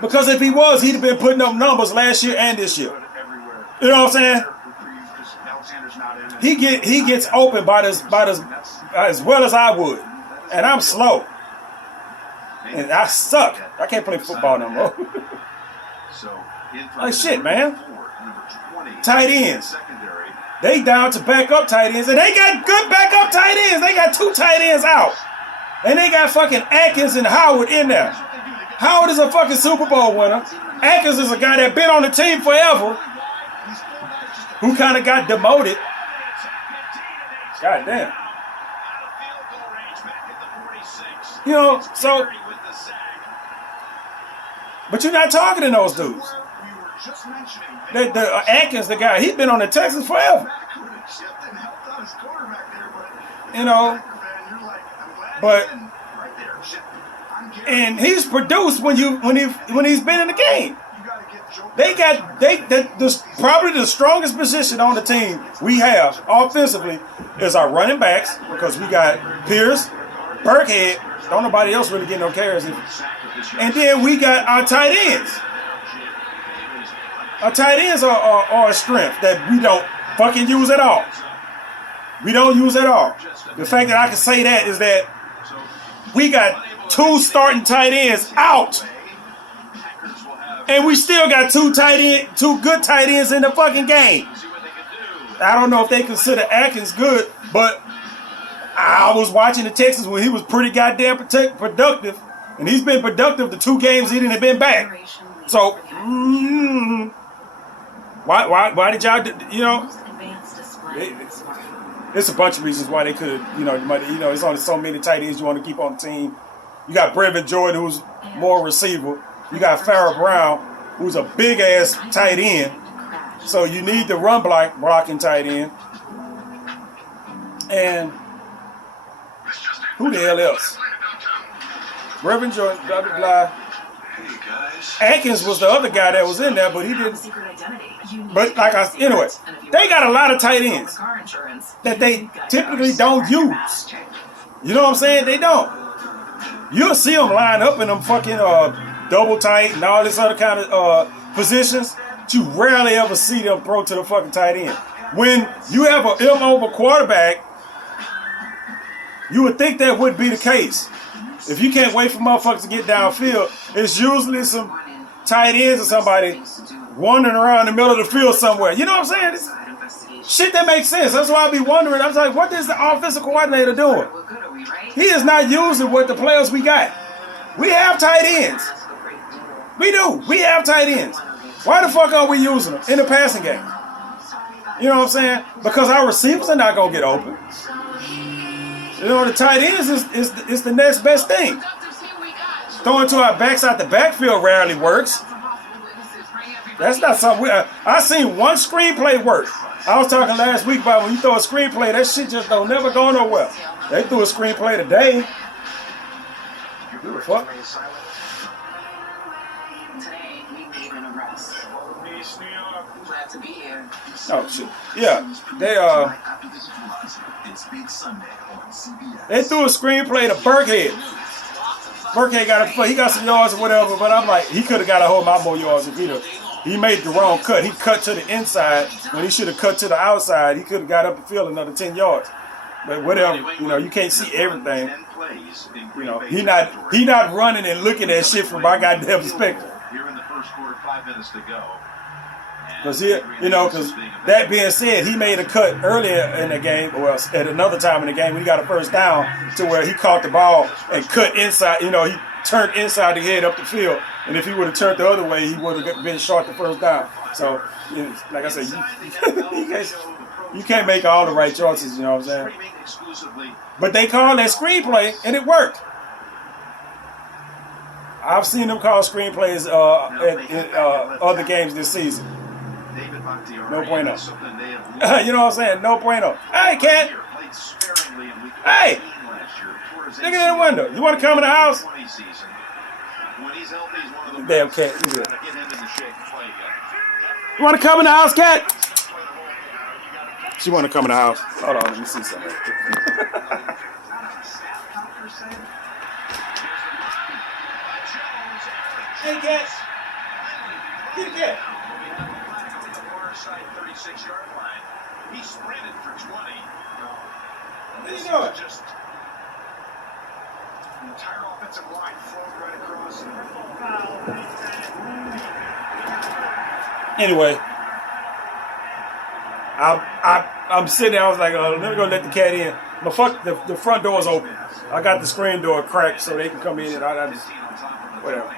Because if he was, he'd have been putting up numbers last year and this year. You know what I'm saying? He gets open by as well as I would. And I'm slow. And I suck. I can't play football no more. Like shit, man. Tight ends. They down to backup tight ends. And they got good backup tight ends. They got 2 tight ends out. And they got fucking Atkins and Howard in there. Howard is a fucking Super Bowl winner. Atkins is a guy that been on the team forever. who kind of got demoted. God damn. You know, so, but you're not talking to those dudes. The Atkins, the guy, he's been on the Texans forever. You know, but and he's produced when he's been in the game. Probably the strongest position on the team we have offensively is our running backs, because we got Pierce, Burkhead. Don't nobody else really get no carries. And then we got our tight ends. Our tight ends are a strength that we don't fucking use at all. We don't use at all. The fact that I can say that is that we got 2 starting tight ends out. And we still got 2 good tight ends in the fucking game. I don't know if they consider Atkins good, but I was watching the Texans when he was pretty goddamn productive. And he's been productive the 2 games he didn't been back. So, why did y'all, you know? There's a bunch of reasons why they could, it's only so many tight ends you want to keep on the team. You got Brevin Jordan, who's more receiver. You got Farrell Brown, who's a big ass tight end. So you need the run blocking tight end. And who the hell else? Brevin Jordan, blah blah blah. Atkins was the other guy that was in there, but he didn't. But anyway, they got a lot of tight ends that they typically don't use. You know what I'm saying? They don't. You'll see them line up in them fucking double tight and all this other kind of positions. But you rarely ever see them throw to the fucking tight end. When you have an over quarterback, you would think that would be the case. If you can't wait for motherfuckers to get downfield, it's usually some tight ends or somebody wandering around the middle of the field somewhere. You know what I'm saying? It's shit that makes sense. That's why I be wondering. I was like, what is the offensive coordinator doing? He is not using what the players we got. We have tight ends. We do. We have tight ends. Why the fuck aren't we using them in the passing game? You know what I'm saying? Because our receivers are not going to get open. You know, the tight ends is the next best thing. Throwing to our backs out the backfield rarely works. That's not something I seen one screenplay work. I was talking last week about when you throw a screenplay, that shit just don't never go nowhere. They threw a screenplay today. Who the fuck? Today, we made an arrest. Glad to be here. Oh shit. Yeah. They threw a screenplay to Burkhead. Burkhead he got some yards or whatever, but I'm like, he could have got a whole lot more yards if he made the wrong cut. He cut to the inside when he should have cut to the outside. He could have got up the field another 10 yards. But whatever, you can't see everything. He not running and looking at shit from my goddamn perspective. Here in the first quarter, 5 minutes to go. Because that being said, he made a cut earlier in the game, or at another time in the game when he got a first down to where he caught the ball and cut inside. He turned inside the head up the field, and if he would have turned the other way, he would have been short the first down. So, like I said, you can't make all the right choices. You know what I'm saying? But they called that screenplay, and it worked. I've seen them call screenplays at other games this season. No bueno. You know what I'm saying? No bueno. Hey, cat. Hey. Look at that window. You want to come in the house? Damn cat. You want to come in the house, cat? She want to come in the house. Hold on, let me see something. Hey, cat. Get a cat. 36-yard line. He sprinted for 20. What are you doing? Just the entire offensive line flowed right across. Anyway, I'm sitting there. I was like, let me go let the cat in. But fuck, the front door's open. I got the screen door cracked so they can come in and I just whatever.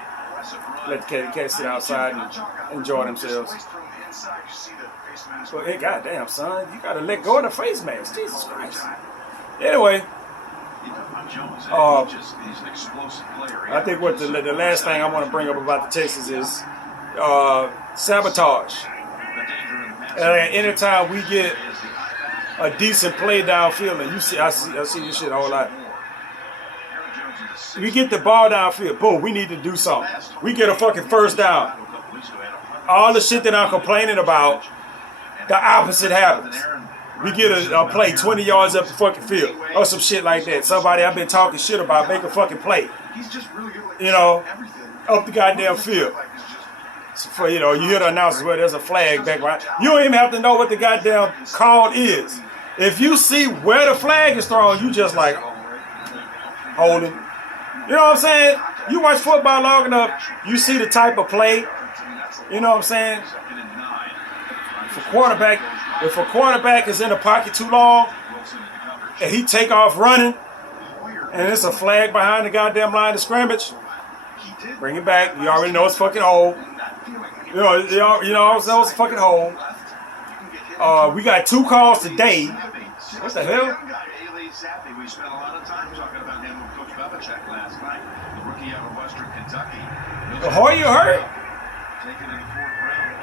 Let the cat sit outside and enjoy themselves. Inside, you see the Well, hey, goddamn, son, you gotta let go of the face mask. Jesus Christ. Anyway, I think what the last thing I want to bring up about the Texans is sabotage. Anytime we get a decent play downfield, and I see this shit a whole lot. We get the ball downfield, boom, we need to do something. We get a fucking first down. All the shit that I'm complaining about, the opposite happens. We get a play 20 yards up the fucking field or some shit like that. Somebody I've been talking shit about make a fucking play. You know, up the goddamn field. So for, you know, you hear the announcers where there's a flag back right. You don't even have to know what the goddamn call is. If you see where the flag is thrown, you just like holding. You know what I'm saying? You watch football long enough, you see the type of play. You know what I'm saying? If a quarterback is in the pocket too long and he take off running and it's a flag behind the goddamn line of scrimmage, bring it back. You already know it's fucking old. You know it's fucking old. We got 2 calls today. What the hell? We spent a lot of time talking about him with Coach Belichick last night, the rookie out of Western Kentucky. Hoyer hurt? Taken in the 4th round.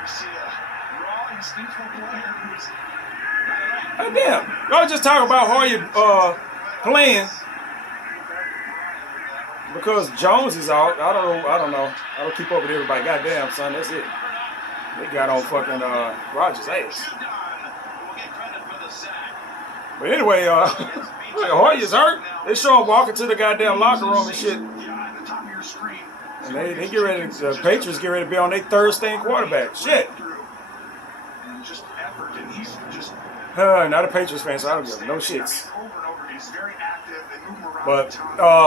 We see a raw, instinctual player who's... Oh, damn. Y'all just talking about Hoyer playing because Jones is out. I don't know. I don't keep up with everybody. Goddamn, son, that's it. They got on fucking Rodgers' ass. But anyway, Hoyer's hurt. They show him walking to the goddamn locker room and shit. And they get ready, the Patriots get ready to be on their 3rd string quarterback. Shit. Not a Patriots fan, so I don't give no shits. But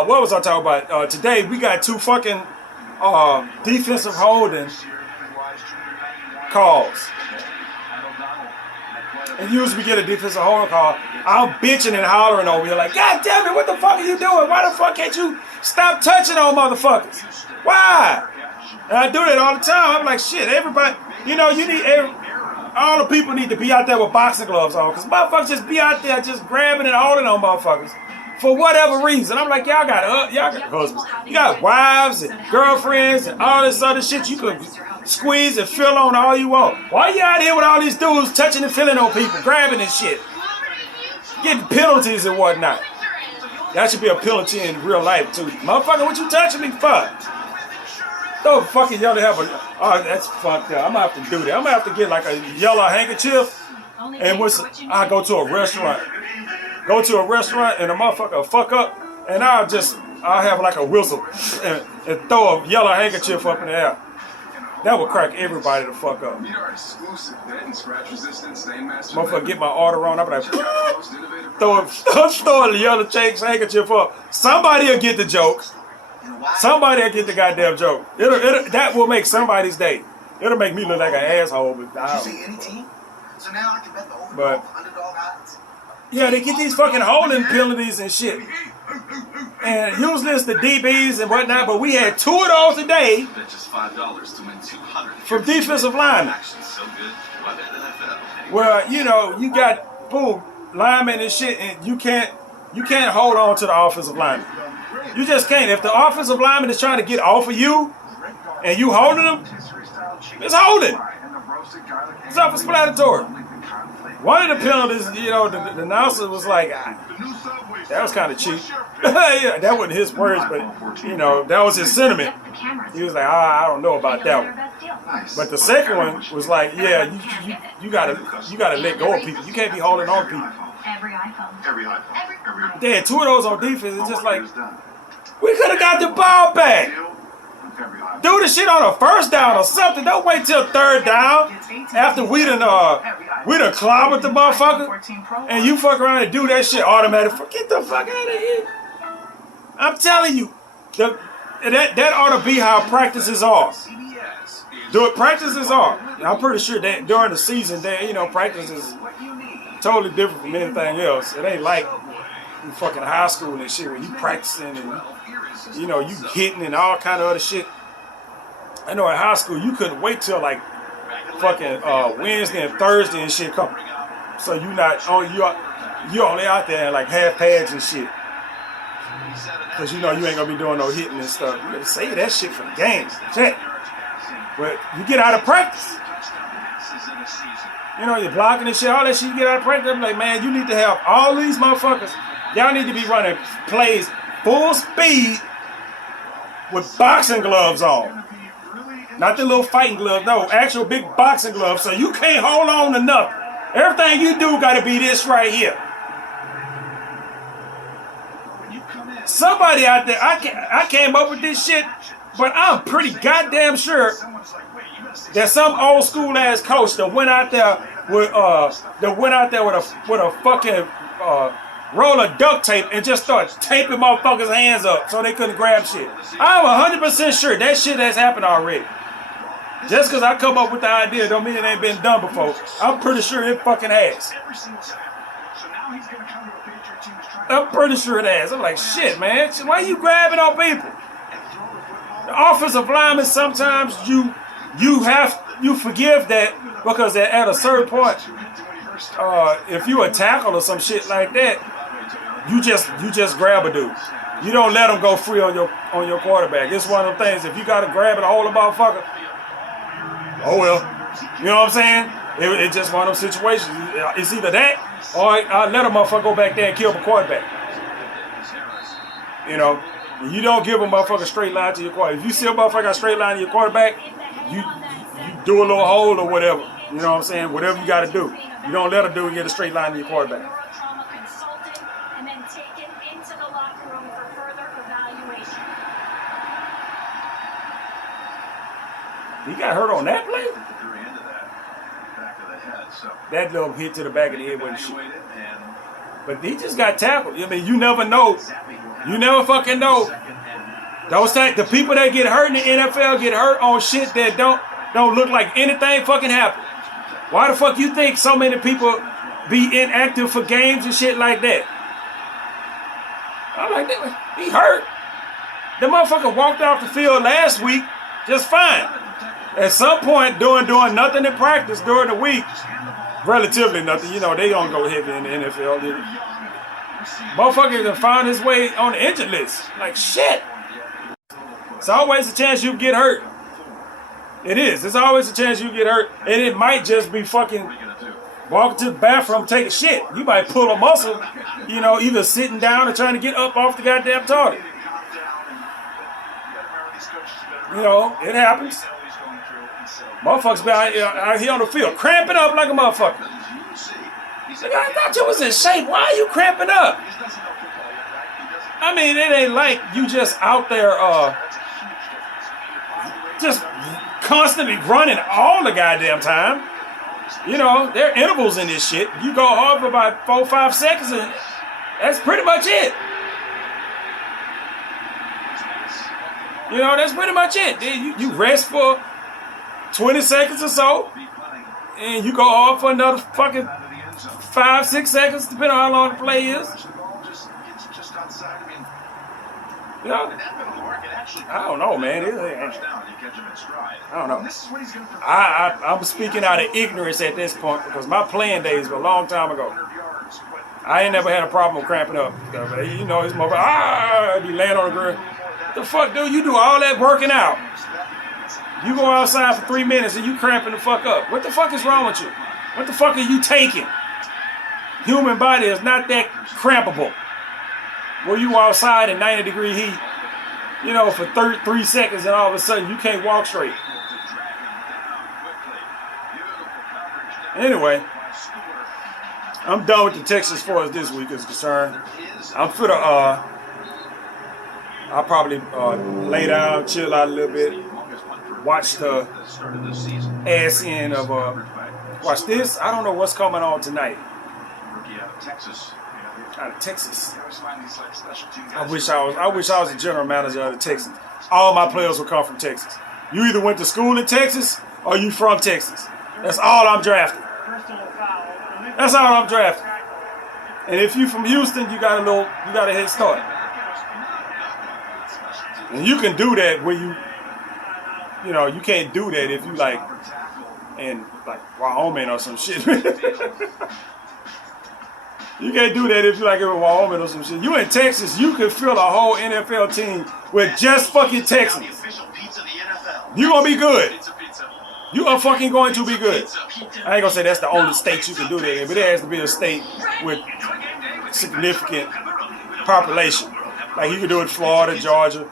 what was I talking about? Today we got 2 fucking defensive holding calls. And usually we get a defensive holding call. I'm bitching and hollering over here like, God damn it, what the fuck are you doing? Why the fuck can't you stop touching on motherfuckers? Why? And I do that all the time. I'm like, shit, everybody, you know, all the people need to be out there with boxing gloves on. Because motherfuckers just be out there just grabbing and holding on motherfuckers for whatever reason. I'm like, y'all got husbands. You got wives and girlfriends and all this other shit you can squeeze and fill on all you want. Why you out here with all these dudes touching and feeling on people, grabbing and shit? Getting penalties and whatnot. That should be a penalty in real life too. Motherfucker, what you touching me for? Don't fucking yellow have a... Oh, that's fucked up. I'm gonna have to do that. I'm gonna have to get like a yellow handkerchief and I go to a restaurant. Go to a restaurant and a motherfucker fuck up and I'll have like a whistle and throw a yellow handkerchief up in the air. That would crack everybody the fuck up. Motherfucker get my order on, I'm like, throw a yellow handkerchief up. Somebody will get the joke. Somebody will get the goddamn joke. That will make somebody's day. It'll make me look like an asshole, but yeah, they get these fucking holding penalties and shit. And usually it's the DBs and whatnot, but we had 2 of those today from defensive linemen. Well, you know, you got boom linemen and shit, and you can't hold on to the offensive lineman. You just can't. If the offensive lineman is trying to get off of you and you holding them, it's holding. It's self-explanatory. One of the penalties, you know, the announcer was like, that was kind of cheap. Yeah, that wasn't his words, but, you know, that was his sentiment. He was like, I don't know about that one. But the second one was like, yeah, you gotta let go of people. You can't be holding on to people. Every iPhone. They had 2 of those on defense. It's just like, we could have got the ball back. Do the shit on a first down or something. Don't wait till 3rd down after we done clobbered the motherfucker and you fuck around and do that shit automatically. Get the fuck out of here. I'm telling you, that ought to be how practices are. Practices are. I'm pretty sure that during the season, practice is totally different from anything else. It ain't like in fucking high school and shit where you practicing and you hitting and all kind of other shit. I know in high school you couldn't wait till like fucking Wednesday and Thursday and shit come. So you only out there in like half pads and shit. Cause you know you ain't gonna be doing no hitting and stuff. You gotta save that shit for the games. Shit. But you get out of practice. You know, you're blocking and shit, all that shit you get out of practice. I'm like, man, you need to have all these motherfuckers. Y'all need to be running plays full speed with boxing gloves on. Not the little fighting gloves, no, actual big boxing gloves. So you can't hold on to nothing. Everything you do gotta be this right here. Somebody out there, I came up with this shit, but I'm pretty goddamn sure that some old school ass coach that went out there with a fucking roll of duct tape and just started taping motherfuckers' hands up so they couldn't grab shit. I'm 100% sure that shit has happened already. Just because I come up with the idea don't mean it ain't been done before. I'm pretty sure it fucking has. I'm pretty sure it has. I'm like, shit, man. Why you grabbing on people? The offensive linemen, sometimes you forgive that because at a certain point, if you a tackle or some shit like that, you just grab a dude. You don't let him go free on your quarterback. It's one of them things. If you got to grab it, hold a motherfucker, oh well. You know what I'm saying? It's just one of those situations. It's either that or I let a motherfucker go back there and kill the quarterback. You know, you don't give a motherfucker straight line to your quarterback. If you see a motherfucker got straight line to your quarterback, you do a little hole or whatever. You know what I'm saying? Whatever you got to do. You don't let a dude get a straight line to your quarterback. He got hurt on that play? That little hit to the back of the head wasn't shit. But he just got tackled. I mean, you never know. You never fucking know. The people that get hurt in the NFL get hurt on shit that don't look like anything fucking happened. Why the fuck you think so many people be inactive for games and shit like that? I'm like, he hurt. The motherfucker walked off the field last week just fine. At some point, doing nothing in practice during the week, relatively nothing. You know, they don't go heavy in the NFL. Motherfucker done found his way on the injured list. Like, shit. It's always a chance you get hurt. It is. There's always a chance you get hurt. And it might just be fucking walking to the bathroom, taking shit. You might pull a muscle, you know, either sitting down or trying to get up off the goddamn toilet. You know, it happens. Motherfuckers be out here on the field cramping up like a motherfucker. Like, I thought you was in shape. Why are you cramping up? I mean, it ain't like you just out there just constantly running all the goddamn time. You know, there are intervals in this shit. You go hard for about 4 or 5 seconds and that's pretty much it. You know, that's pretty much it. You rest for 20 seconds or so, and you go off for another fucking 5, 6 seconds, depending on how long the play is. You know, I don't know, man. I don't know. I'm speaking out of ignorance at this point because my playing days were a long time ago. I ain't never had a problem with cramping up. You know, it's more be laying on the ground. What the fuck, dude? You do all that working out. You go outside for 3 minutes and you cramping the fuck up. What the fuck is wrong with you? What the fuck are you taking? Human body is not that crampable. Where you outside in 90-degree heat, you know, for 3 seconds and all of a sudden you can't walk straight. Anyway, I'm done with the Texans as far as this week is concerned. I'm finna, I'll probably lay down, chill out a little bit, watch the ass end of watch this. I don't know what's coming on tonight. Out of Texas. I wish I was the general manager of the Texans. All my players would come from Texas. You either went to school in Texas or you from Texas. That's all I'm drafting. That's all I'm drafting. And if you from Houston, you got a head start. And you can do that when you know, you can't do that if you like in like Wyoming or some shit. You can't do that if you like in Wyoming or some shit. You in Texas, you can fill a whole NFL team with just fucking Texans. You gonna be good. You are fucking going to be good. I ain't gonna say that's the only state you can do that in, but it has to be a state with significant population. Like you can do it in Florida, Georgia.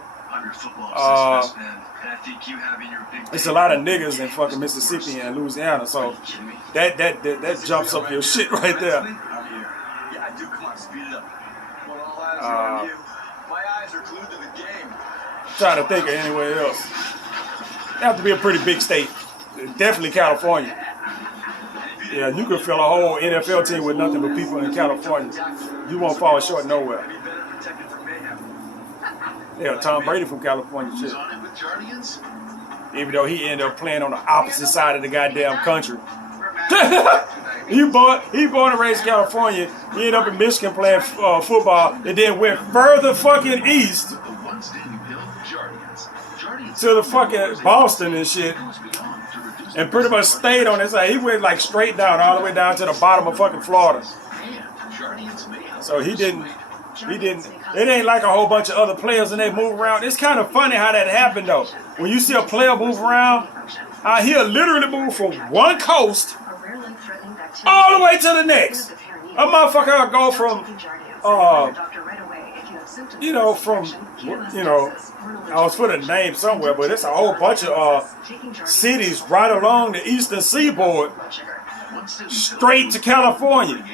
It's a lot of niggas in fucking Mississippi and Louisiana, so that jumps up your shit right there. Trying to think of anywhere else. It have to be a pretty big state. Definitely California. Yeah, you could fill a whole NFL team with nothing but people in California. You won't fall short nowhere. Yeah, Tom Brady from California shit. Even though he ended up playing on the opposite side of the goddamn country. He born and raised in California. He ended up in Michigan playing football, and then went further fucking east to the fucking Boston and shit, and pretty much stayed on his side. He went like straight down, all the way down to the bottom of fucking Florida. So he didn't. It ain't like a whole bunch of other players and they move around. It's kind of funny how that happened though. When you see a player move around, he'll literally move from one coast all the way to the next. A motherfucker will go from, I was putting a name somewhere, but it's a whole bunch of cities right along the eastern seaboard, straight to California.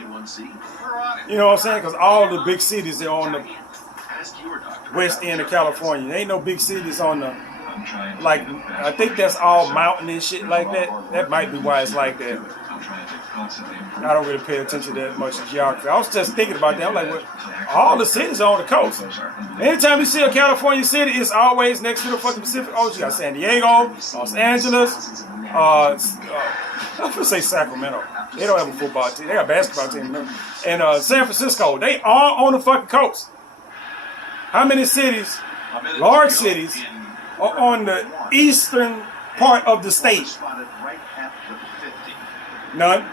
You know what I'm saying? Because all the big cities are on the west end of California. There ain't no big cities on the, like, I think that's all mountain and shit like that. That might be why it's like that. I don't really pay attention to that much to geography. I was just thinking about that. I'm like, well, all the cities are on the coast. Anytime you see a California city, it's always next to the fucking Pacific Ocean. You got San Diego, Los Angeles, I'm gonna say Sacramento. They don't have a football team. They got a basketball team. And San Francisco. They are on the fucking coast. How many cities, large cities, are on the eastern part of the state? None.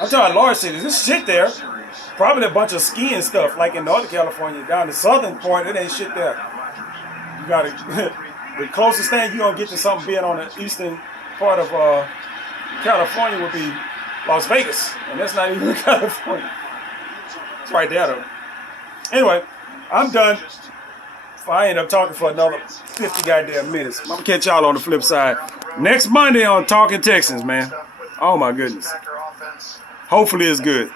I'm talking large cities. There's shit there. Probably a bunch of skiing stuff, like in Northern California. Down the southern part, it ain't shit there. You gotta. The closest thing you're gonna get to something being on the eastern part of California would be Las Vegas, and that's not even California. It's right there though. Anyway, I'm done. If I end up talking for another 50 goddamn minutes, I'm gonna catch y'all on the flip side next Monday on Talking Texans, man. Oh my goodness. Hopefully it's good.